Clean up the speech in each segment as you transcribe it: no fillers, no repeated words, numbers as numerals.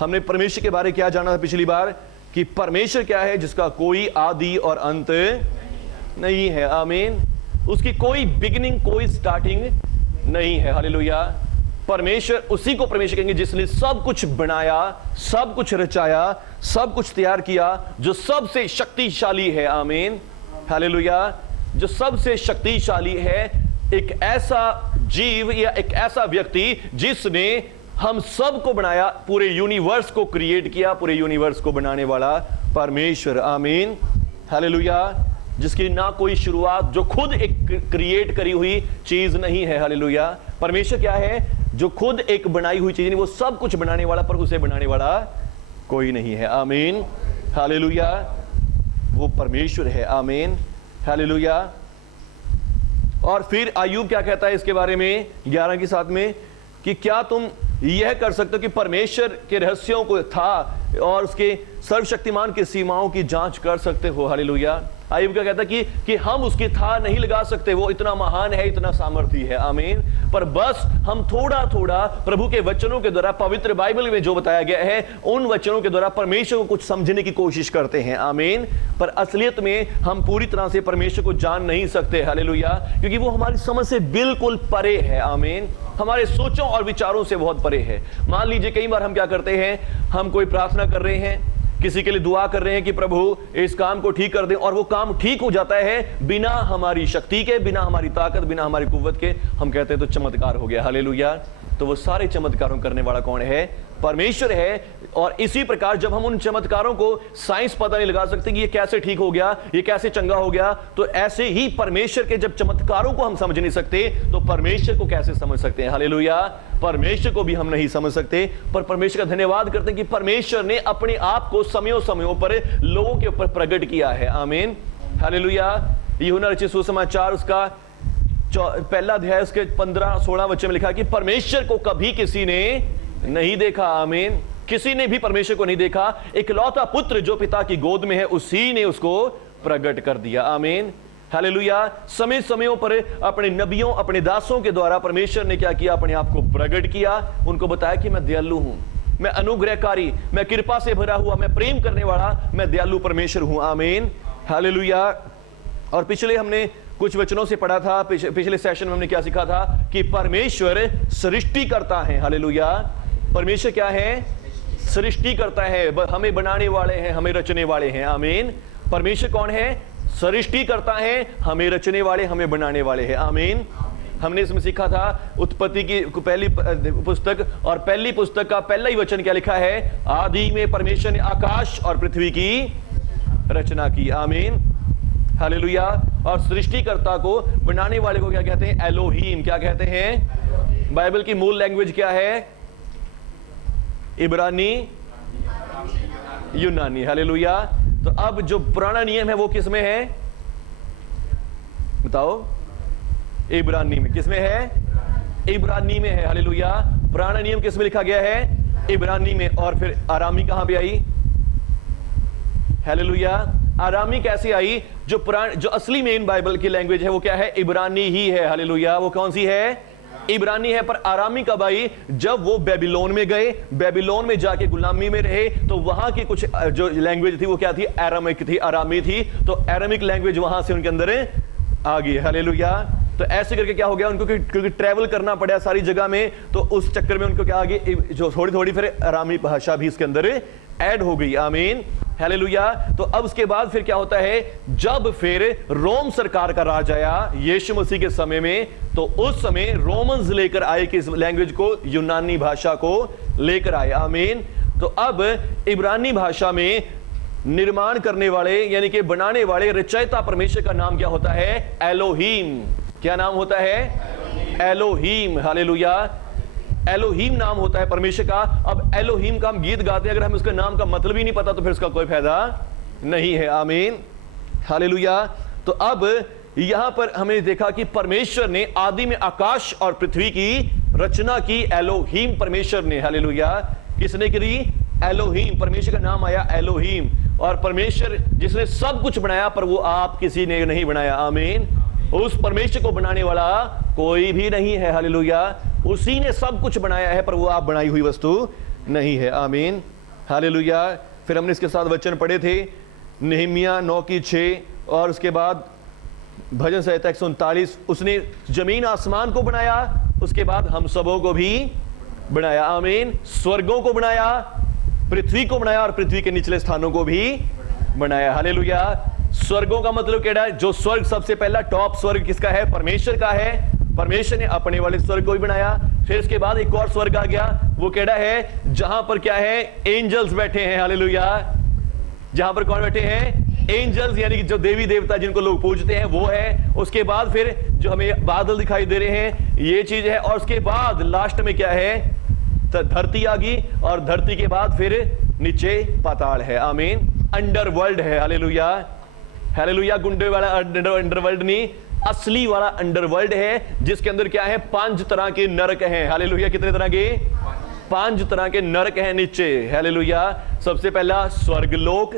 हमने परमेश्वर के बारे में क्या जाना था पिछली बार, कि परमेश्वर क्या है, जिसका कोई आदि और अंत नहीं है। आमीन। उसकी कोई बिगिनिंग, कोई स्टार्टिंग नहीं है। हालेलुया। परमेश्वर, उसी को परमेश्वर कहेंगे जिसने सब कुछ बनाया, सब कुछ रचाया, सब कुछ तैयार किया, जो सबसे शक्तिशाली है। आमीन। हालेलुया। जो सबसे शक्तिशाली है, एक ऐसा जीव या एक ऐसा व्यक्ति जिसने हम सब को बनाया, पूरे यूनिवर्स को क्रिएट किया, पूरे यूनिवर्स को बनाने वाला परमेश्वर। आमीन। हालेलुया। जिसकी ना कोई शुरुआत, जो खुद एक क्रिएट करी हुई चीज नहीं है। हालेलुया। परमेश्वर क्या है, जो खुद एक बनाई हुई चीज नहीं, वो सब कुछ बनाने वाला, पर उसे बनाने वाला कोई नहीं है। आमीन। हालेलुया। वो परमेश्वर है। आमीन। हालेलुया। और फिर अय्यूब क्या कहता है इसके बारे में 11 के साथ में, कि क्या तुम यह कर सकते हो कि परमेश्वर के रहस्यों को था और उसके सर्वशक्तिमान की सीमाओं की जांच कर सकते हो। हालेलुया। अय्यूब क्या कहता है कि हम उसकी था नहीं लगा सकते, वो इतना महान है, इतना सामर्थी है। आमीन। पर बस हम थोड़ा थोड़ा प्रभु के वचनों के द्वारा, पवित्र बाइबल में जो बताया गया है, उन वचनों के द्वारा परमेश्वर को कुछ समझने की कोशिश करते हैं। आमीन। पर असलियत में हम पूरी तरह से परमेश्वर को जान नहीं सकते। हालेलुया। क्योंकि वो हमारी समझ से बिल्कुल परे है। आमीन। हमारे सोचों और विचारों से बहुत परे है। मान लीजिए कई बार हम क्या करते हैं, हम कोई प्रार्थना कर रहे हैं, किसी के लिए दुआ कर रहे हैं कि प्रभु इस काम को ठीक कर दें, और वो काम ठीक हो जाता है बिना हमारी शक्ति के, बिना हमारी ताकत, बिना हमारी कुव्वत के। हम कहते हैं तो चमत्कार हो गया। हालेलुया। तो वो सारे चमत्कारों करने वाला कौन है? परमेश्वर है। और इसी प्रकार जब हम उन चमत्कारों को, साइंस पता नहीं लगा सकते कि ये कैसे ठीक हो गया, ये कैसे चंगा हो गया, तो ऐसे ही परमेश्वर के जब चमत्कारों को हम समझ नहीं सकते, तो परमेश्वर को कैसे समझ सकते हैं? हालेलुया। परमेश्वर को भी हम नहीं समझ सकते। पर परमेश्वर का धन्यवाद करते हैं कि परमेश्वर ने अपने आप को समयों समयों पर लोगों के ऊपर प्रकट किया है। आमीन। हालेलुया। यूहन्ना रचित सुसमाचार उसका पहला अध्याय उसके 15-16 वचन में लिखा कि परमेश्वर को कभी किसी ने नहीं देखा। आमीन। किसी ने भी परमेश्वर को नहीं देखा, इकलौता पुत्र जो पिता की गोद में है, उसी ने उसको प्रकट कर दिया। आमीन। हालेलुया। समय समयों पर अपने नबियों, अपने दासों के द्वारा परमेश्वर ने क्या किया? अपने आप को प्रकट किया, उनको बताया कि मैं दयालु हूं, मैं अनुग्रहकारी, मैं कृपा से भरा हुआ, मैं प्रेम करने वाला, मैं दयालु परमेश्वर हूं। आमीन। हालेलुया। और पिछले हमने कुछ वचनों से पढ़ा था, पिछले सेशन में हमने क्या सीखा था कि परमेश्वर सृष्टि करता है। हालेलुया। परमेश्वर क्या है? सृष्टि करता है। हमें बनाने वाले हैं, हमें रचने वाले हैं। आमीन। परमेश्वर कौन है? सृष्टि करता है, हमें रचने वाले, हमें बनाने वाले हैं। आमीन। हमने इसमें सीखा था उत्पत्ति की पहली पुस्तक, और पहली पुस्तक का पहला ही वचन क्या लिखा है? आदि में परमेश्वर ने आकाश और पृथ्वी की रचना की। आमीन। हालेलुया। और सृष्टिकर्ता को, बनाने वाले को क्या कहते हैं? एलोहीम। क्या कहते हैं? बाइबल की मूल लैंग्वेज क्या है? इब्रानी, यूनानी। हालेलुया। तो अब जो पुराना नियम है वो किस में है? बताओ। इब्रानी में। किस में है? इब्रानी में है। हालेलुया। पुराना नियम किस में लिखा गया है? इब्रानी में। और फिर आरामी कहां पे आई? हालेलुया। आरामी कैसे आई? जो असली मेन बाइबल की लैंग्वेज है वो क्या है? इब्रानी ही है। हालेलुया। वो कौन सी है? इब्रानी है। पर आरामी कब आई? जब वो बेबीलोन में गए, बेबीलोन में जाके गुलामी में रहे, तो वहां की कुछ जो लैंग्वेज थी वो क्या थी? अरामिक थी, आरामी थी। तो अरामिक लैंग्वेज वहां से उनके अंदर आ गई। हालेलुया। तो ऐसे करके क्या हो गया उनको, क्योंकि ट्रैवल करना पड़ा सारी जगह में, तो उस चक्कर में उनको क्या आ गई, जो थोड़ी थोड़ी फिर आरामी भाषा भी इसके अंदर ऐड हो गई। आमीन। हालेलुया। तो अब उसके बाद फिर क्या होता है? जब फिर रोम सरकार का राज आया यीशु मसीह के समय में, तो उस समय रोमन्स लेकर आए कि इस लैंग्वेज को, यूनानी भाषा को लेकर आए। आमीन। तो अब इब्रानी भाषा में निर्माण करने वाले, यानी कि बनाने वाले, रचयिता परमेश्वर का नाम क्या होता है? एलोहीम। क्या नाम होता है? एलोहीम। हालेलुया। एलोहीम नाम होता है परमेश्वर का। अब एलोहीम का हम गीत गाते हैं, अगर हमें उसके नाम का मतलब ही नहीं पता तो फिर उसका कोई फायदा नहीं है। आमीन। हालेलुया। तो अब यहां पर हमने देखा कि परमेश्वर ने आदि में आकाश और पृथ्वी की रचना की। एलोहीम परमेश्वर ने। हालेलुया। किसने करी? एलोहीम। परमेश्वर का नाम आया एलोहीम। और परमेश्वर जिसने सब कुछ बनाया, पर वो आप किसी ने नहीं बनाया। आमीन। उस परमेश्वर को बनाने वाला कोई भी नहीं है। हालेलुया। उसी ने सब कुछ बनाया है, पर वो आप बनाई हुई वस्तु नहीं है। आमीन, हालेलुया। फिर हमने इसके साथ वचन पढ़े थे नेहमिया 9:6 और उसके बाद भजन संहिता 139। उसने जमीन आसमान को बनाया, उसके बाद हम सबों को भी बनाया। आमीन, स्वर्गों को बनाया, पृथ्वी को बनाया और पृथ्वी के निचले स्थानों को भी बनाया। हालेलुया। स्वर्गों का मतलब क्या है? जो स्वर्ग सबसे पहला टॉप स्वर्ग किसका है? परमेश्वर का है। परमेश्वर ने अपने वाले स्वर्ग को भी बनाया। फिर इसके बाद एक और स्वर्ग आ गया, वो केड़ा है? जहां पर क्या है? एंजल्स बैठे हैं। हालेलुया। जहां पर कौन बैठे हैं? एंजल्स, यानी कि जो देवी देवता जिनको लोग पूजते हैं वो है। उसके बाद फिर जो हमें बादल दिखाई दे रहे हैं ये चीज है। और उसके बाद लास्ट में क्या है? धरती आ गई और धरती के बाद फिर नीचे पाताल है। आमीन, अंडरवर्ल्ड है। Hallelujah, hallelujah. गुंडे वाला अंडरवर्ल्ड नहीं, असली वाला अंडरवर्ल्ड है, जिसके अंदर क्या है? 5 तरह के नरक हैं। हालेलुया। कितने तरह के? 5 तरह के नरक हैं नीचे। हालेलुया। सबसे पहला स्वर्गलोक।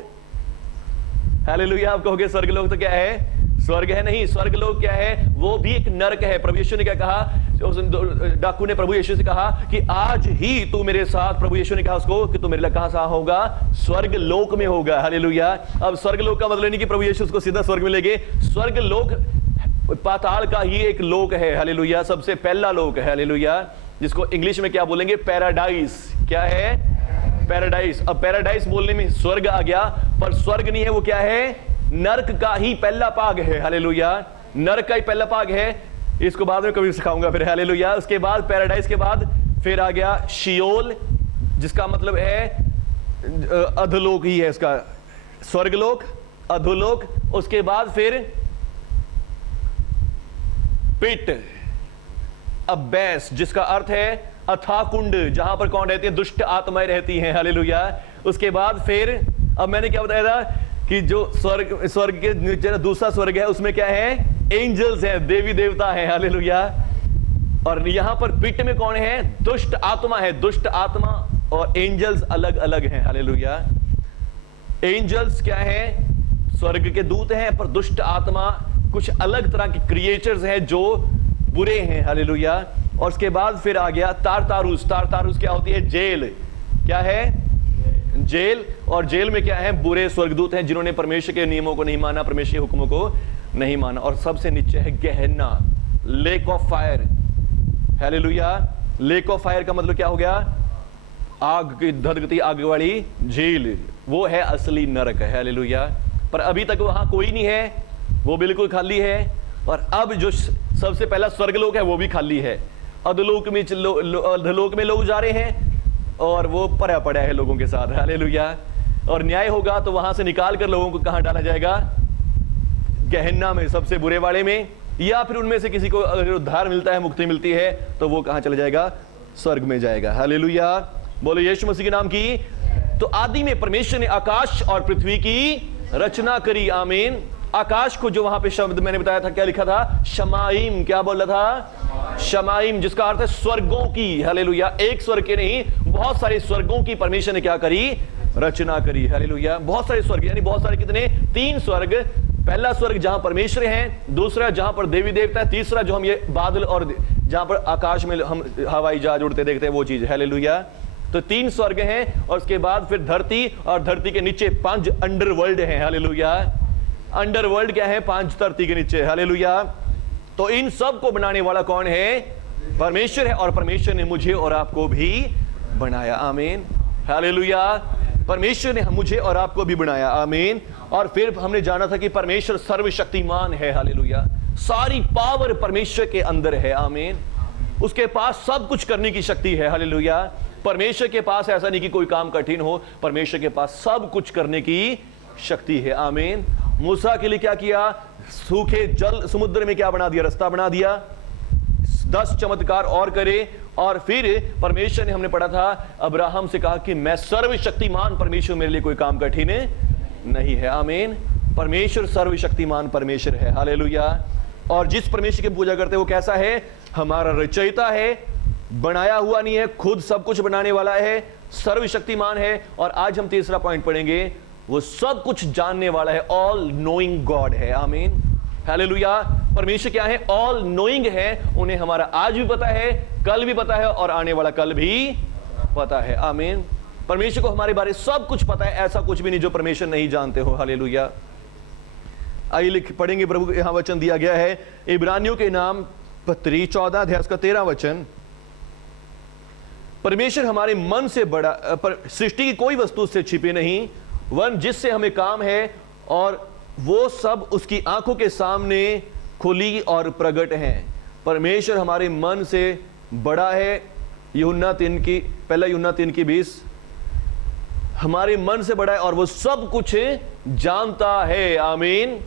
हालेलुया। आप कहोगे स्वर्गलोक तो क्या है? स्वर्ग है? नहीं, स्वर्गलोक क्या है? वो भी एक नरक है। प्रभु यीशु ने क्या कहा? डाकू ने प्रभु यीशु से कहा कि आज ही तू मेरे साथ, प्रभु यीशु ने कहा उसको कि तू मेरे लिए कहां होगा? स्वर्ग लोक में होगा। हालेलुया। अब स्वर्ग लोक का मतलब नहीं कि प्रभु यीशु उसको सीधा स्वर्ग में ले गए। स्वर्ग लोक पाताल का ही एक लोक है। हालेलुया। सबसे पहला लोक है। हालेलुया। जिसको इंग्लिश में क्या बोलेंगे? पैराडाइज। क्या है? पैराडाइज। अब पैराडाइज बोलने में स्वर्ग आ गया, पर स्वर्ग नहीं है, वो क्या है? नरक का ही पहला भाग है। हालेलुया। नरक का ही पहला भाग है। इसको बाद में कभी सिखाऊंगा फिर। हालेलुया। उसके बाद पैराडाइज के बाद फिर आ गया शियोल, जिसका मतलब है अधोलोक ही है इसका। स्वर्गलोक, अधोलोक। उसके बाद फिर पिट, अबैस, जिसका अर्थ है अथाह कुंड, जहां पर कौन रहती है? दुष्ट आत्माएं रहती हैं। हालेलुया। उसके बाद फिर, अब मैंने क्या बताया था कि जो स्वर्ग के नीचे दूसरा स्वर्ग है उसमें क्या है? एंजल्स हैं, देवी देवता हैं। हालेलुया। और यहां पर पिट में कौन है? दुष्ट आत्मा है। दुष्ट आत्मा और एंजल्स अलग अलग हैं। हालेलुया। एंजल्स क्या है? स्वर्ग के दूत हैं, पर दुष्ट आत्मा कुछ अलग तरह के क्रिएचर्स हैं जो बुरे हैं। हालेलुया। और उसके बाद फिर आ गया तारतारूस। तारतारूस क्या होती है? जेल। क्या है? जेल। और जेल में क्या है? बुरे स्वर्गदूत हैं जिन्होंने परमेश्वर के नियमों को नहीं माना, परमेश्वर के हुक्मों को नहीं माना। और सबसे नीचे है Gehenna, lake of fire. Hallelujah. Lake of fire का मतलब क्या हो गया? आग की धधकती आग वाली झील, वो है असली नरक। हालेलुया। पर अभी तक वहां कोई नहीं है, वो बिल्कुल खाली है। और अब जो सबसे पहला स्वर्गलोक है वो भी खाली है। अधोलोक में अधोलोक में लोग जा रहे हैं और वो पड़ा पड़ा है लोगों के साथ। हालेलुया। और न्याय होगा तो वहां से निकाल कर लोगों को कहां डाला जाएगा? गेहन्ना में, सबसे बुरे वाले में। या फिर उनमें से किसी को अगर उद्धार मिलता है, मुक्ति मिलती है, तो वो कहां चला जाएगा? स्वर्ग में जाएगा। हालेलुया। बोलो यीशु मसीह के नाम की। तो आदि में परमेश्वर ने आकाश और पृथ्वी की रचना करी। आमीन। आकाश को जो वहां पे शब्द मैंने बताया था, क्या लिखा था? शमाइम। क्या बोल रहा था? शमाइम, जिसका अर्थ है स्वर्गों की। हालेलुया। एक स्वर्ग के नहीं, बहुत सारे स्वर्गों की परमेश्वर ने क्या करी? रचना करी। हालेलुया। बहुत सारे स्वर्ग, यानी बहुत सारे कितने? 3 स्वर्ग। पहला स्वर्ग जहां परमेश्वर हैं, दूसरा जहां पर देवी देवता है, तीसरा जो हम ये बादल और जहां पर आकाश में हम हवाई जहाज उड़ते देखते हैं वो चीज। हालेलुया। तो 3 स्वर्ग हैं। और उसके बाद फिर धरती, और धरती के नीचे 5 अंडरवर्ल्ड हैं। हालेलुया। अंडरवर्ल्ड क्या है? 5 धरती के नीचे। हालेलुया। तो इन सब को बनाने वाला कौन है? परमेश्वर है। और परमेश्वर ने मुझे और आपको भी बनाया। आमीन। हालेलुया। परमेश्वर ने मुझे और आपको भी बनाया। आमीन। और फिर हमने जाना था कि परमेश्वर सर्वशक्तिमान है। हालेलुया। सारी पावर परमेश्वर के अंदर है। आमीन। उसके पास सब कुछ करने की शक्ति है। हालेलुया। परमेश्वर के पास ऐसा नहीं कि कोई काम कठिन हो, परमेश्वर के पास सब कुछ करने की शक्ति है। आमीन। मूसा के लिए क्या किया? सूखे जल समुद्र में क्या बना दिया? रास्ता बना दिया। 10 चमत्कार और करे। और फिर परमेश्वर ने, हमने पढ़ा था, अब्राहम से कहा कि मैं सर्वशक्तिमान परमेश्वर, मेरे लिए कोई काम कठिन नहीं है। आमीन। परमेश्वर सर्वशक्तिमान परमेश्वर है। हालेलुया। और जिस परमेश्वर की पूजा करते हैं वो कैसा है? हमारा रचयिता है, बनाया हुआ नहीं है, खुद सब कुछ बनाने वाला है, सर्वशक्तिमान है। और आज हम तीसरा पॉइंट पढ़ेंगे, वो सब कुछ जानने वाला है, ऑल नोइंग गॉड है। आमीन। हालेलुया। परमेश्वर क्या है? ऑल नोइंग है। उन्हें हमारा आज भी पता है, कल भी पता है और आने वाला कल भी पता है। आमीन। परमेश्वर को हमारे बारे में सब कुछ पता है, ऐसा कुछ भी नहीं जो परमेश्वर नहीं जानते हो। हालेलुया। आइए लिख पढ़ेंगे, प्रभु यहां वचन दिया गया है इब्रानियों के नाम पत्री 14 अध्याय का 13 वचन। परमेश्वर हमारे मन से बड़ा, सृष्टि की कोई वस्तु उससे छिपी नहीं, वन जिससे हमें काम है, और वो सब उसकी आंखों के सामने खुली और प्रकट हैं। परमेश्वर हमारे मन से बड़ा है। यूहन्ना 3:20 हमारे मन से बड़ा है और वो सब कुछ जानता है। आमीन।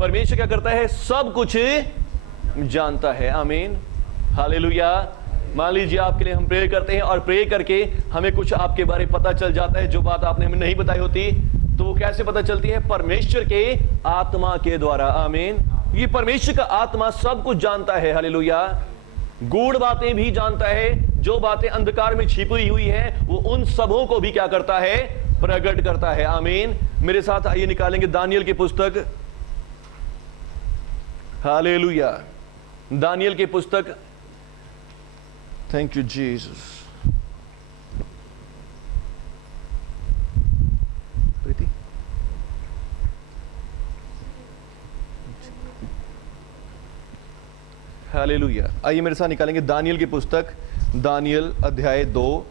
परमेश्वर क्या करता है? सब कुछ जानता है। आमीन। हालेलुया। मान लीजिए आपके लिए हम प्रे करते हैं और प्रे करके हमें कुछ आपके बारे में पता चल जाता है जो बात आपने हमें नहीं बताई होती, तो वो कैसे पता चलती है? परमेश्वर के आत्मा के द्वारा। आमीन। ये परमेश्वर का आत्मा सब कुछ जानता है। हालेलुया। गूढ़ बातें भी जानता है, जो बातें अंधकार में छिपी हुई हैं वो उन सबों को भी क्या करता है? प्रकट करता है। आमीन। मेरे साथ आइए निकालेंगे दानियल की पुस्तक। हालेलुया। दानियल की पुस्तक। Thank you Jesus. Preeti, hallelujah. आइए मेरे साथ निकालेंगे दानियल की पुस्तक, दानियल अध्याय 2।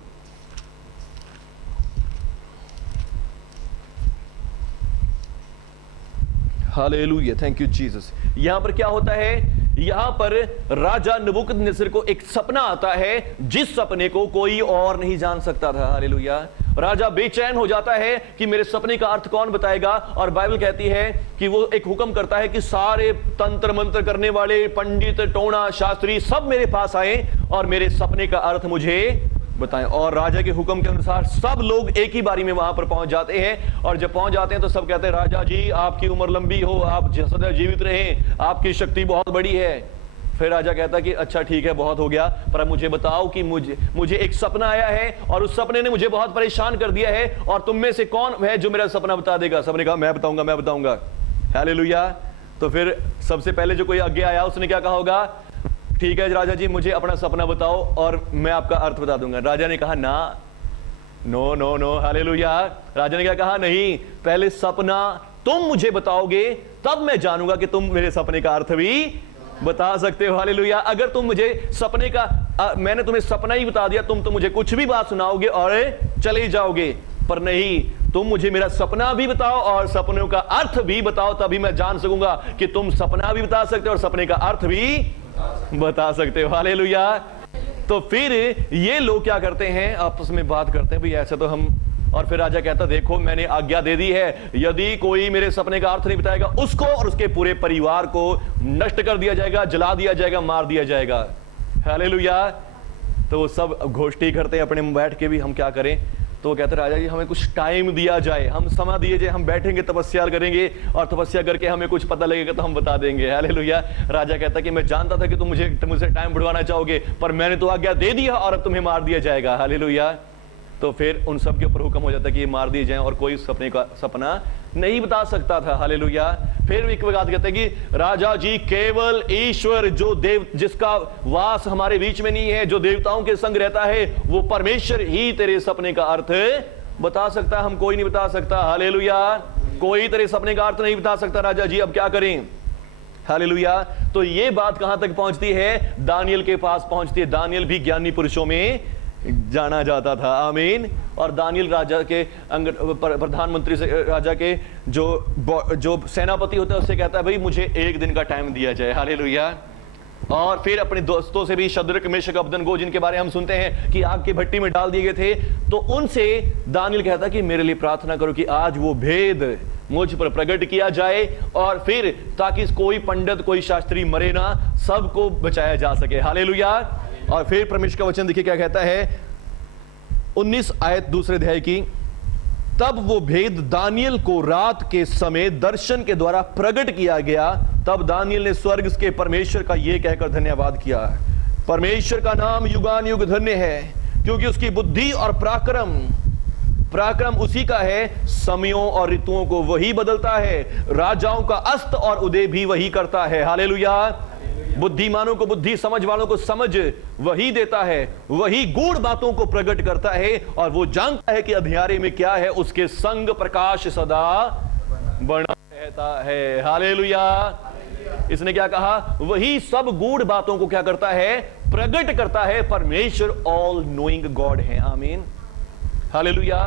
हालेलुया। Thank you Jesus. यहां पर क्या होता है? यहां पर राजा नबूकदनेस्सर को एक सपना आता है, जिस सपने को कोई और नहीं जान सकता था। हालेलुया। राजा बेचैन हो जाता है कि मेरे सपने का अर्थ कौन बताएगा, और बाइबल कहती है कि वो एक हुक्म करता है कि सारे तंत्र मंत्र करने वाले पंडित, टोना, शास्त्री सब मेरे पास आए और मेरे सपने का अर्थ मुझे बताएं। और राजा के हुक्म के अनुसार सब लोग एक ही बारी में वहां पर पहुंच जाते हैं, और जब पहुंच जाते हैं तो सब कहते हैं, राजा जी आपकी उम्र लंबी हो, आप सदा जीवित रहें, आपकी शक्ति बहुत बड़ी है। फिर राजा कहता कि अच्छा ठीक है, बहुत हो गया, पर अब मुझे बताओ कि मुझे एक सपना आया है और उस सपने ने मुझे बहुत परेशान कर दिया है, और तुम में से कौन है जो मेरा सपना बता देगा? सबने कहा मैं बताऊंगा। हालेलुया। तो फिर सबसे पहले जो कोई आगे आया उसने क्या कहा होगा? ठीक है राजा जी, मुझे अपना सपना बताओ और मैं आपका अर्थ बता दूंगा। राजा ने कहा ना, नो। हालेलुया। राजा ने क्या कहा? नहीं, पहले सपना तुम मुझे बताओगे, तब मैं जानूंगा कि तुम मेरे सपने का अर्थ भी बता सकते हो। हालेलुया। अगर तुम मुझे सपने का मैंने तुम्हें सपना ही बता दिया, तुम तो मुझे कुछ भी बात सुनाओगे और चले जाओगे, पर नहीं, तुम मुझे मेरा सपना भी बताओ और सपनों का अर्थ भी बताओ, तभी मैं जान सकूंगा कि तुम सपना भी बता सकते हो और सपने का अर्थ भी बता सकते हो। हालेलुया। तो फिर ये लोग क्या करते हैं? आपस में बात करते हैं, भाई ऐसा तो हम, और फिर राजा कहता देखो मैंने आज्ञा दे दी है, यदि कोई मेरे सपने का अर्थ नहीं बताएगा उसको और उसके पूरे परिवार को नष्ट कर दिया जाएगा, जला दिया जाएगा, मार दिया जाएगा। हालेलुया। तो वो सब घोष्ठी करते हैं अपने में बैठ के भी, हम क्या करें? तो वो कहते राजा जी हमें कुछ टाइम दिया जाए, हम समय दिए जाए, हम बैठेंगे, तपस्या करेंगे, और तपस्या करके हमें कुछ पता लगेगा तो हम बता देंगे। हालेलुया। राजा कहता कि मैं जानता था कि तुम मुझसे टाइम बढ़वाना चाहोगे, पर मैंने तो आज्ञा दे दी है और अब तुम्हें मार दिया जाएगा। हालेलुया। तो फिर उन सब के ऊपर हुक्म हो जाता है कि ये मार दिए जाएं, और कोई सपने का सपना नहीं बता सकता था। हालेलुया। फिर एक बात कहते हैं कि राजा जी केवल ईश्वर जो जिसका वास हमारे बीच में नहीं है, जो देवताओं के संग रहता है, वो परमेश्वर ही तेरे सपने का अर्थ बता सकता है, हम कोई नहीं बता सकता। हालेलुया। कोई तेरे सपने का अर्थ नहीं बता सकता। राजा जी अब क्या करें? हालेलुया। तो ये बात कहां तक पहुंचती है? दानियल के पास पहुंचती है। दानियल भी ज्ञानी पुरुषों में जाना जाता था। आमीन। और दानियल राजा के प्रधानमंत्री से, राजा के जो सेनापति होता है उससे कहता है भाई मुझे एक दिन का टाइम दिया जाए। हालेलुया। और फिर अपने दोस्तों से भी, शद्रक, मेशक, अबदनगो जिनके बारे में हम सुनते हैं कि आग की भट्टी में डाल दिए गए थे, तो उनसे दानियल कहता कि मेरे लिए प्रार्थना करो कि आज वो भेद मुझ पर प्रकट किया जाए, और फिर ताकि कोई पंडित, कोई शास्त्री मरे ना, सबको बचाया जा सके। हालेलुया। और फिर परमेश्वर का वचन देखिए क्या कहता है, 19 आयत दूसरे अध्याय की। तब वो भेद दानियल को रात के समय दर्शन के द्वारा प्रकट किया गया। तब दानियल ने स्वर्ग के परमेश्वर का ये कहकर धन्यवाद किया, परमेश्वर का नाम युगान युग धन्य है, क्योंकि उसकी बुद्धि और पराक्रम उसी का है, समयों और ऋतुओं को वही बदलता है, राजाओं का अस्त और उदय भी वही करता है। हालेलुया। बुद्धिमानों को बुद्धि, समझ वालों को समझ वही देता है, वही गूढ़ बातों को प्रकट करता है, और वो जानता है कि अंधियारे में क्या है, उसके संग प्रकाश सदा बना रहता है। हालेलुया। इसने क्या कहा? वही सब गूढ़ बातों को क्या करता है? प्रकट करता है। परमेश्वर ऑल नोइंग गॉड है। आमीन। हालेलुया।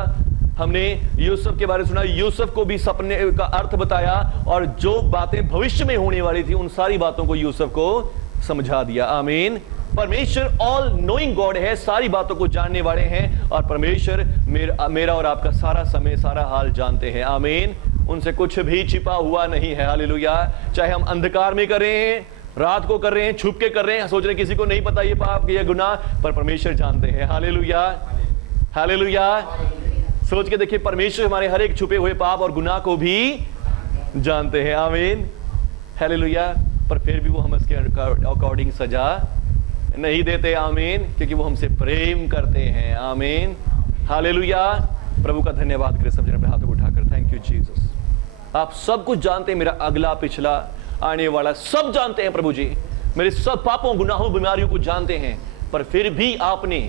हमने यूसुफ के बारे में सुना, यूसुफ को भी सपने का अर्थ बताया, और जो बातें भविष्य में होने वाली थी उन सारी बातों को यूसुफ को समझा दिया। आमीन। परमेश्वर ऑल नोइंग गॉड है, सारी बातों को जानने वाले हैं, और परमेश्वर मेरा और आपका सारा समय, सारा हाल जानते हैं। आमीन। उनसे कुछ भी छिपा हुआ नहीं है। हालेलुया। चाहे हम अंधकार में कर रहे हैं, रात को कर रहे हैं, छुप के कर रहे हैं, सोच रहे किसी को नहीं पता ये पाप, ये गुनाह, पर परमेश्वर जानते हैं। हालेलुया। हालेलुया। सोच के देखिए, परमेश्वर हमारे हर एक छुपे हुए पाप और गुनाह को भी जानते हैं। आमीन। हालेलुया। पर फिर भी वो हम इसके अकॉर्डिंग सजा नहीं देते। आमीन। क्योंकि वो हमसे प्रेम करते हैं। आमीन। हालेलुया। प्रभु का धन्यवाद करें सब जन अपने हाथों को उठाकर। Thank you Jesus. आप सब कुछ जानते हैं, मेरा अगला पिछला आने वाला सब जानते हैं प्रभु जी। मेरे सब पापों, गुनाहों, बीमारियों को जानते हैं, पर फिर भी आपने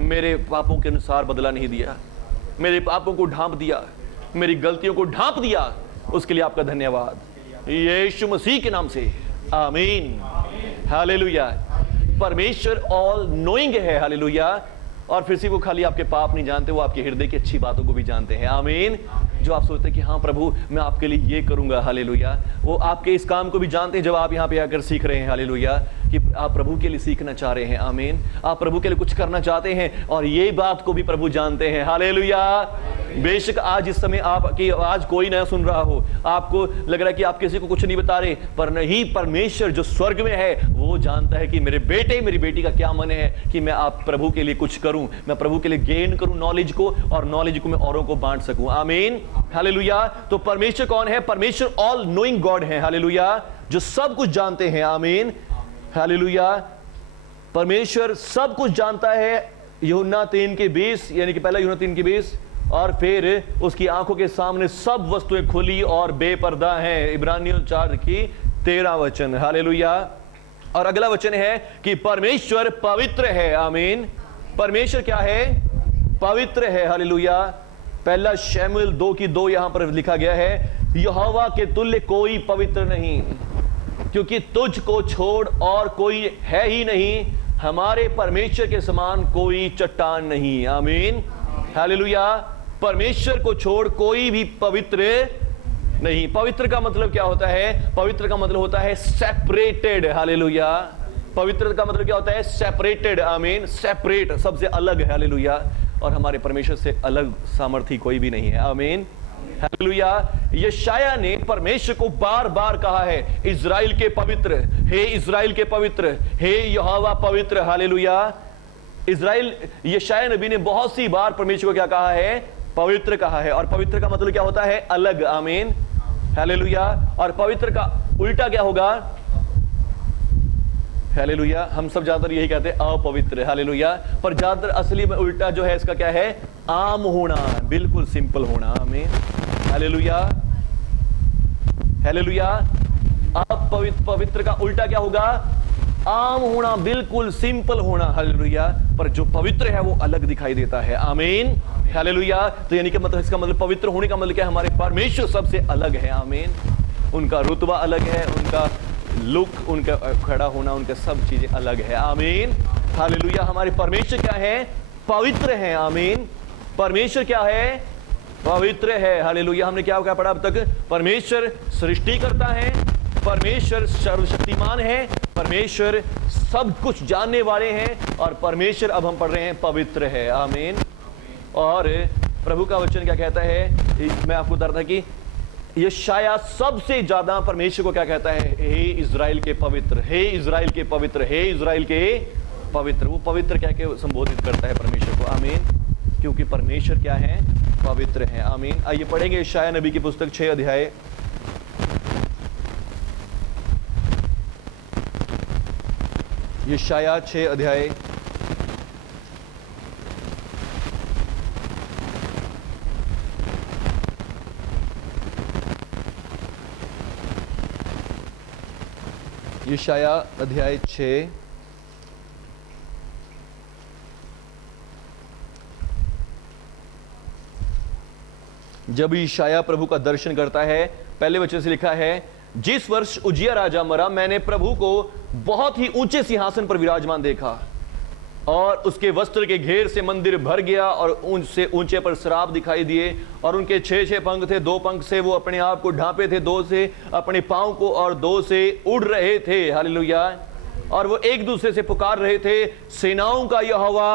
मेरे पापों के अनुसार बदला नहीं दिया, मेरे पापों को ढांप दिया, मेरी गलतियों को ढांप दिया। उसके लिए आपका धन्यवाद यीशु मसीह के नाम से। आमीन। हालेलुया। परमेश्वर ऑल नोइंग है। हालेलुया। और फिर से वो खाली आपके पाप नहीं जानते, वो आपके हृदय की अच्छी बातों को भी जानते हैं। आमीन। जो आप सोचते हैं कि हाँ प्रभु मैं आपके लिए ये करूंगा, हालेलुया, वो आपके इस काम को भी जानते हैं। जब आप यहाँ पे आकर सीख रहे हैं, हालेलुया, कि आप प्रभु के लिए सीखना चाह रहे हैं। आमीन। आप प्रभु के लिए कुछ करना चाहते हैं, और ये बात को भी प्रभु जानते हैं। हालेलुया। बेशक आज इस समय आपकी आवाज कोई ना सुन रहा हो, आपको लग रहा है कि आप किसी को कुछ नहीं बता रहे, पर नहीं, परमेश्वर जो स्वर्ग में है वो जानता है कि मेरे बेटे, मेरी बेटी का क्या मन है, कि मैं आप प्रभु के लिए कुछ करूं, मैं प्रभु के लिए गेन करूं नॉलेज को, और नॉलेज को मैं औरों को बांट सकूं। आमीन। हालेलुया। तो परमेश्वर कौन है? परमेश्वर ऑल नोइंग गॉड है। हालेलुया। जो सब कुछ जानते हैं। आमीन। हालेलुया। परमेश्वर सब कुछ जानता है। यूहन्ना 3:20, यानी कि पहला यूहन्ना 3:20, और फिर उसकी आंखों के सामने सब वस्तुएं खुली और बेपर्दा हैं। इब्रानियों 4:13 वचन। हालेलुया। और अगला वचन है कि परमेश्वर पवित्र है। आमीन। परमेश्वर क्या है? पवित्र है। हालेलुया। पहला शमूएल 2:2 यहां पर लिखा गया है, यहोवा के तुल्य कोई पवित्र नहीं, क्योंकि तुझको छोड़ और कोई है ही नहीं, हमारे परमेश्वर के समान कोई चट्टान नहीं। आमीन। हालेलुया। परमेश्वर को छोड़ कोई भी पवित्र नहीं। पवित्र का मतलब क्या होता है? पवित्र का मतलब होता है सेपरेटेड। हालेलुया। पवित्र का मतलब क्या होता है? सेपरेटेड। आमीन। सेपरेट, सबसे अलग है। हालेलुया। और हमारे परमेश्वर से अलग सामर्थ्य कोई भी नहीं है। आमीन। हालेलुया। यशायाह ने परमेश्वर को बार बार कहा है, इज़राइल के पवित्र, हे इज़राइल के पवित्र, हे यहोवा पवित्र। हालेलुया। इज़राइल, यशायाह नबी ने बहुत सी बार परमेश्वर को क्या कहा है? पवित्र कहा है। और पवित्र का मतलब क्या होता है? अलग। आमीन। हालेलुया। और पवित्र का उल्टा क्या होगा? हालेलुया। हम सब ज्यादातर यही कहते हैं अपवित्र। हालेलुया। पर ज्यादातर असली में उल्टा जो है इसका क्या है? आम होना, बिल्कुल सिंपल होना। आमीन। हालेलुया। हालेलुया। पवित्र का उल्टा क्या होगा? आम होना, बिल्कुल सिंपल होना। हालेलुया। पर जो पवित्र है वो अलग दिखाई देता है। आमीन। हालेलुया। तो यानी कि मतलब इसका मतलब पवित्र होने का मतलब क्या है? हमारे परमेश्वर सबसे अलग है। आमीन। उनका रुतबा अलग है, उनका लुक, उनका खड़ा होना, उनका सब चीजें अलग है। आमीन। हालेलुया। हमारे परमेश्वर क्या है? पवित्र है। आमीन। परमेश्वर क्या है? पवित्र है। हालेलुया। हमने क्या पढ़ा अब तक? परमेश्वर सृष्टि करता है, परमेश्वर सर्वशक्तिमान है, परमेश्वर सब कुछ जानने वाले हैं, और परमेश्वर अब हम पढ़ रहे हैं पवित्र है। आमीन। और प्रभु का वचन क्या कहता है? मैं आपको बता रहा था कि यशायाह सबसे ज्यादा परमेश्वर को क्या कहता है? हे इज़राइल के पवित्र, हे इज़राइल के पवित्र, हे इज़राइल के पवित्र। वो पवित्र कह के संबोधित करता है परमेश्वर को। आमीन। क्योंकि परमेश्वर क्या है? पवित्र है। आमीन। आइए पढ़ेंगे यशायाह नबी की पुस्तक 6 अध्याय। यशायाह 6 अध्याय यशाया अध्याय 6 जब यशाया प्रभु का दर्शन करता है, पहले वचन से लिखा है, जिस वर्ष उजिया राजा मरा, मैंने प्रभु को बहुत ही ऊंचे सिंहासन पर विराजमान देखा और उसके वस्त्र के घेर से मंदिर भर गया और ऊंचे ऊंचे पर शराब दिखाई दिए और उनके 6 पंख थे। 2 पंख से वो अपने आप को ढांपे थे, 2 से अपने पांव को और 2 से उड़ रहे थे। हालेलुया। और वो एक दूसरे से पुकार रहे थे, सेनाओं का यहोवा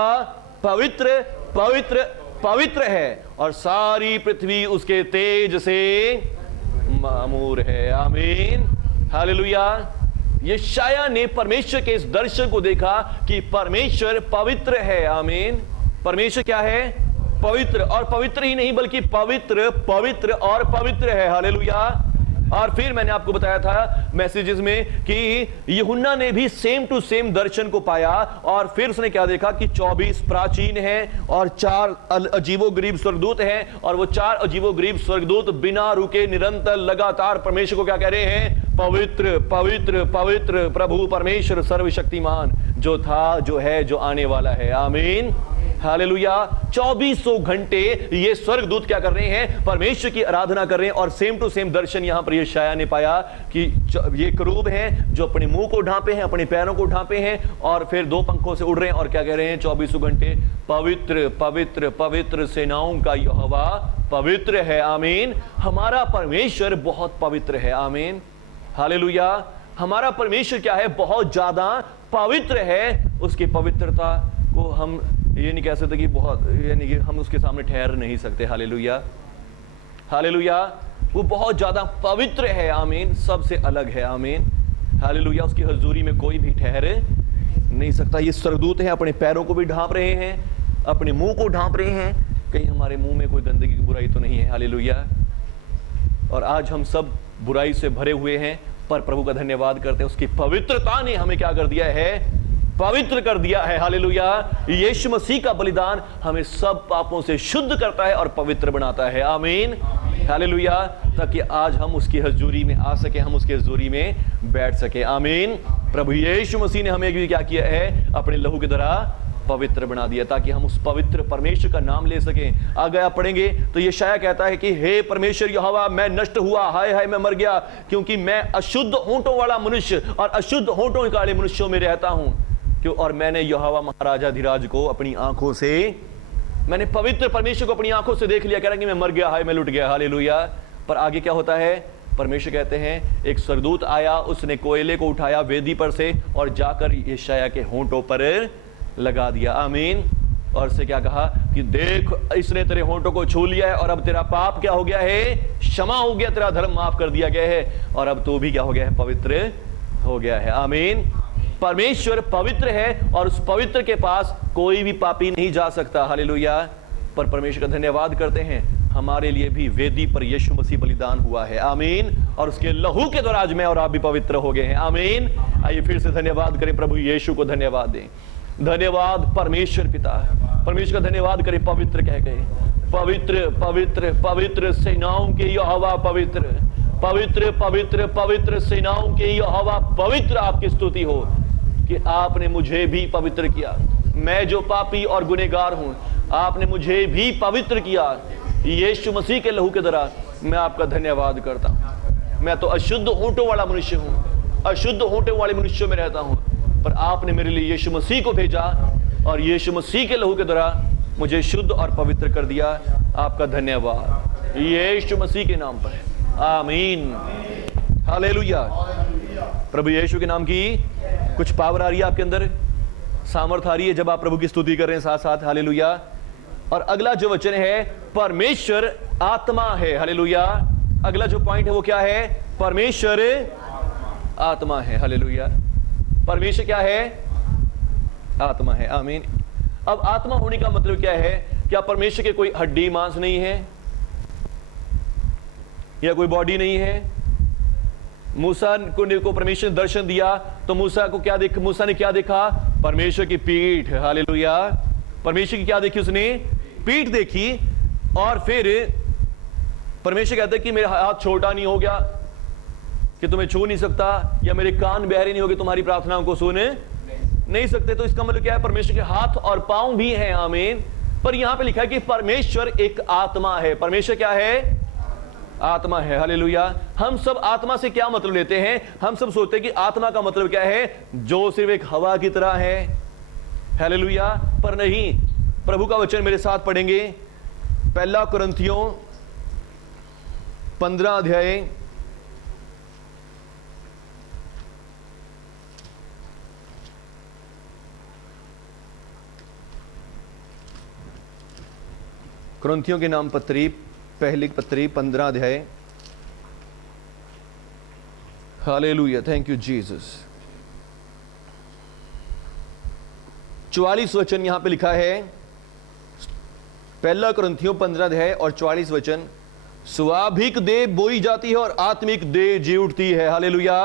पवित्र पवित्र पवित्र है और सारी पृथ्वी उसके तेज से मामूर है। आमीन। हालेलुया। यशाया ने परमेश्वर के इस दर्शन को देखा कि परमेश्वर पवित्र है। आमीन। परमेश्वर क्या है? पवित्र। और पवित्र ही नहीं बल्कि पवित्र पवित्र और पवित्र है। हालेलुया। और फिर मैंने आपको बताया था मैसेजेस में कि यूहन्ना ने भी सेम टू सेम दर्शन को पाया और फिर उसने क्या देखा कि 24 प्राचीन हैं और 4 अजीबोगरीब स्वर्गदूत हैं और वो 4 अजीबोगरीब स्वर्गदूत बिना रुके निरंतर लगातार परमेश्वर को क्या कह रहे हैं? पवित्र पवित्र पवित्र प्रभु परमेश्वर सर्वशक्तिमान, जो था, जो है, जो आने वाला है। आमीन। हालेलुया। 2400 घंटे ये स्वर्गदूत क्या कर रहे हैं? परमेश्वर की आराधना कर रहे हैं। और सेम टू सेम दर्शन यहां पर यशाया ने पाया कि ये करूब हैं जो अपने मुंह को ढांपे हैं, अपने पैरों को ढांपे हैं और फिर 2 पंखों से उड़ रहे हैं और क्या कह रहे हैं? 2400 घंटे पवित्र पवित्र पवित्र सेनाओं का यहोवा पवित्र है। आमीन। हमारा परमेश्वर बहुत पवित्र है। आमीन। हालेलुया। हमारा परमेश्वर क्या है? बहुत ज्यादा पवित्र है। उसकी पवित्रता को हम ये नहीं कह सकते कि बहुत, यानी कि हम उसके सामने ठहर नहीं सकते। हालेलुया। हालेलुया। वो बहुत ज्यादा पवित्र है। आमीन। सबसे अलग है। आमीन। हालेलुया। उसकी हजूरी में कोई भी ठहर नहीं सकता। ये स्वर्गदूत हैं, अपने पैरों को भी ढांप रहे हैं, अपने मुंह को ढांप रहे हैं, कहीं हमारे मुंह में कोई गंदगी की बुराई तो नहीं है। हालेलुया। और आज हम सब बुराई से भरे हुए हैं, पर प्रभु का धन्यवाद करते हैं, उसकी पवित्रता ने हमें क्या कर दिया है? पवित्र कर दिया है। हालेलुया। यीशु मसीह का बलिदान हमें सब पापों से शुद्ध करता है और पवित्र बनाता है। आमीन। हालेलुया। ताकि आज हम उसकी हजूरी में आ सके, हम उसकी हजूरी में बैठ सके। आमीन। प्रभु यीशु मसीह ने हमें भी क्या किया है? अपने लहू के द्वारा पवित्र बना दिया ताकि हम उस पवित्र परमेश्वर का नाम ले सकें। आगे आप पढ़ेंगे तो यशाया कहता है कि हे परमेश्वर यहोवा, मैं नष्ट हुआ, हाय हाय मैं मर गया, क्योंकि मैं अशुद्ध होंठों वाला मनुष्य और अशुद्ध होंठों वाले मनुष्यों में रहता हूं। क्यों? और मैंने यहोवा महाराजा धीराज को अपनी आंखों से, मैंने पवित्र परमेश्वर को अपनी आंखों से देख लिया। कह रहा कि मैं मर गया, हाय मैं लुट गया। हालेलुया। पर आगे क्या होता है? परमेश्वर कहते हैं एक स्वर्गदूत आया, उसने कोयले को उठाया वेदी पर से और जाकर यशाया के होंठों पर लगा दिया। आमीन। और से क्या कहा कि देख, इसने तेरे होंठों को छू लिया है और अब तेरा पाप क्या हो गया है? क्षमा हो गया, तेरा धर्म माफ कर दिया गया है और अब तू भी क्या हो गया है? पवित्र हो गया है। आमीन। परमेश्वर पवित्र है और उस पवित्र के पास कोई भी पापी नहीं जा सकता। हालेलुया। पर परमेश्वर का धन्यवाद करते हैं, हमारे लिए भी वेदी पर यीशु मसीह बलिदान हुआ है। आमीन। और उसके लहू के द्वारा आज मैं और आप भी पवित्र हो गए हैं। आमीन। आइए फिर से धन्यवाद करें, प्रभु यीशु को धन्यवाद दें। धन्यवाद परमेश्वर पिता, परमेश्वर का धन्यवाद करें। पवित्र कह गए, पवित्र पवित्र पवित्र सेनाओं के यहोवा पवित्र, पवित्र पवित्र पवित्र सेनाओं के यहोवा पवित्र। आपकी स्तुति हो कि आपने मुझे भी पवित्र किया। मैं जो पापी और गुनहगार हूं, आपने मुझे भी पवित्र किया यीशु मसीह के लहू के द्वारा। मैं आपका धन्यवाद करता हूं। मैं तो अशुद्ध होंठों वाला मनुष्य हूं, अशुद्ध होंठों वाले मनुष्यों में रहता हूं, पर आपने मेरे लिए यीशु मसीह को भेजा और यीशु मसीह के लहू के द्वारा मुझे शुद्ध और पवित्र कर दिया। आपका धन्यवाद यीशु मसीह के नाम पर। आमीन। हालेलुया। प्रभु यीशु के नाम की कुछ पावर आ रही है आपके अंदर, सामर्थ आ रही है जब आप प्रभु की स्तुति कर रहे हैं साथ साथ। हालेलुया। और अगला जो वचन है, परमेश्वर आत्मा है। हालेलुया। अगला जो पॉइंट है वो क्या है? परमेश्वर आत्मा है। हालेलुया। परमेश्वर क्या है? आत्मा है। आमीन। अब आत्मा होने का मतलब क्या है? क्या परमेश्वर के कोई हड्डी मांस नहीं है या कोई बॉडी नहीं है? मूसा को परमेश्वर ने दर्शन दिया तो मूसा को क्या देखा? मूसा ने क्या देखा? परमेश्वर की पीठ। हालेलुया। परमेश्वर की क्या देखी? उसने पीठ देखी। और फिर परमेश्वर कहता है कि मेरा हाथ छोटा नहीं हो गया, कि तुम्हें छू नहीं सकता, या मेरे कान बहरे नहीं होगे तुम्हारी प्रार्थनाओं को सुन नहीं सकते। तो इसका मतलब क्या है? परमेश्वर के हाथ और पांव भी हैं, आमीन। पर यहां पे लिखा है कि परमेश्वर एक आत्मा है। परमेश्वर क्या है? आत्मा है। हालेलुया। हम सब आत्मा से क्या मतलब लेते हैं? हम सब सोचते हैं कि आत्मा का मतलब क्या है? जो सिर्फ एक हवा की तरह है। हालेलुया। पर नहीं, प्रभु का वचन मेरे साथ पढ़ेंगे। पहला कुरिन्थियों 15 अध्याय कुरिन्थियों के नाम पत्री, पहली पत्री 15 अध्याय। Hallelujah, thank you Jesus. 44 वचन यहां पे लिखा है। पहला कुरिन्थियों 15 अध्याय और 44 वचन। स्वाभाविक देह बोई जाती है और आत्मिक देह जी उठती है। हालेलुया।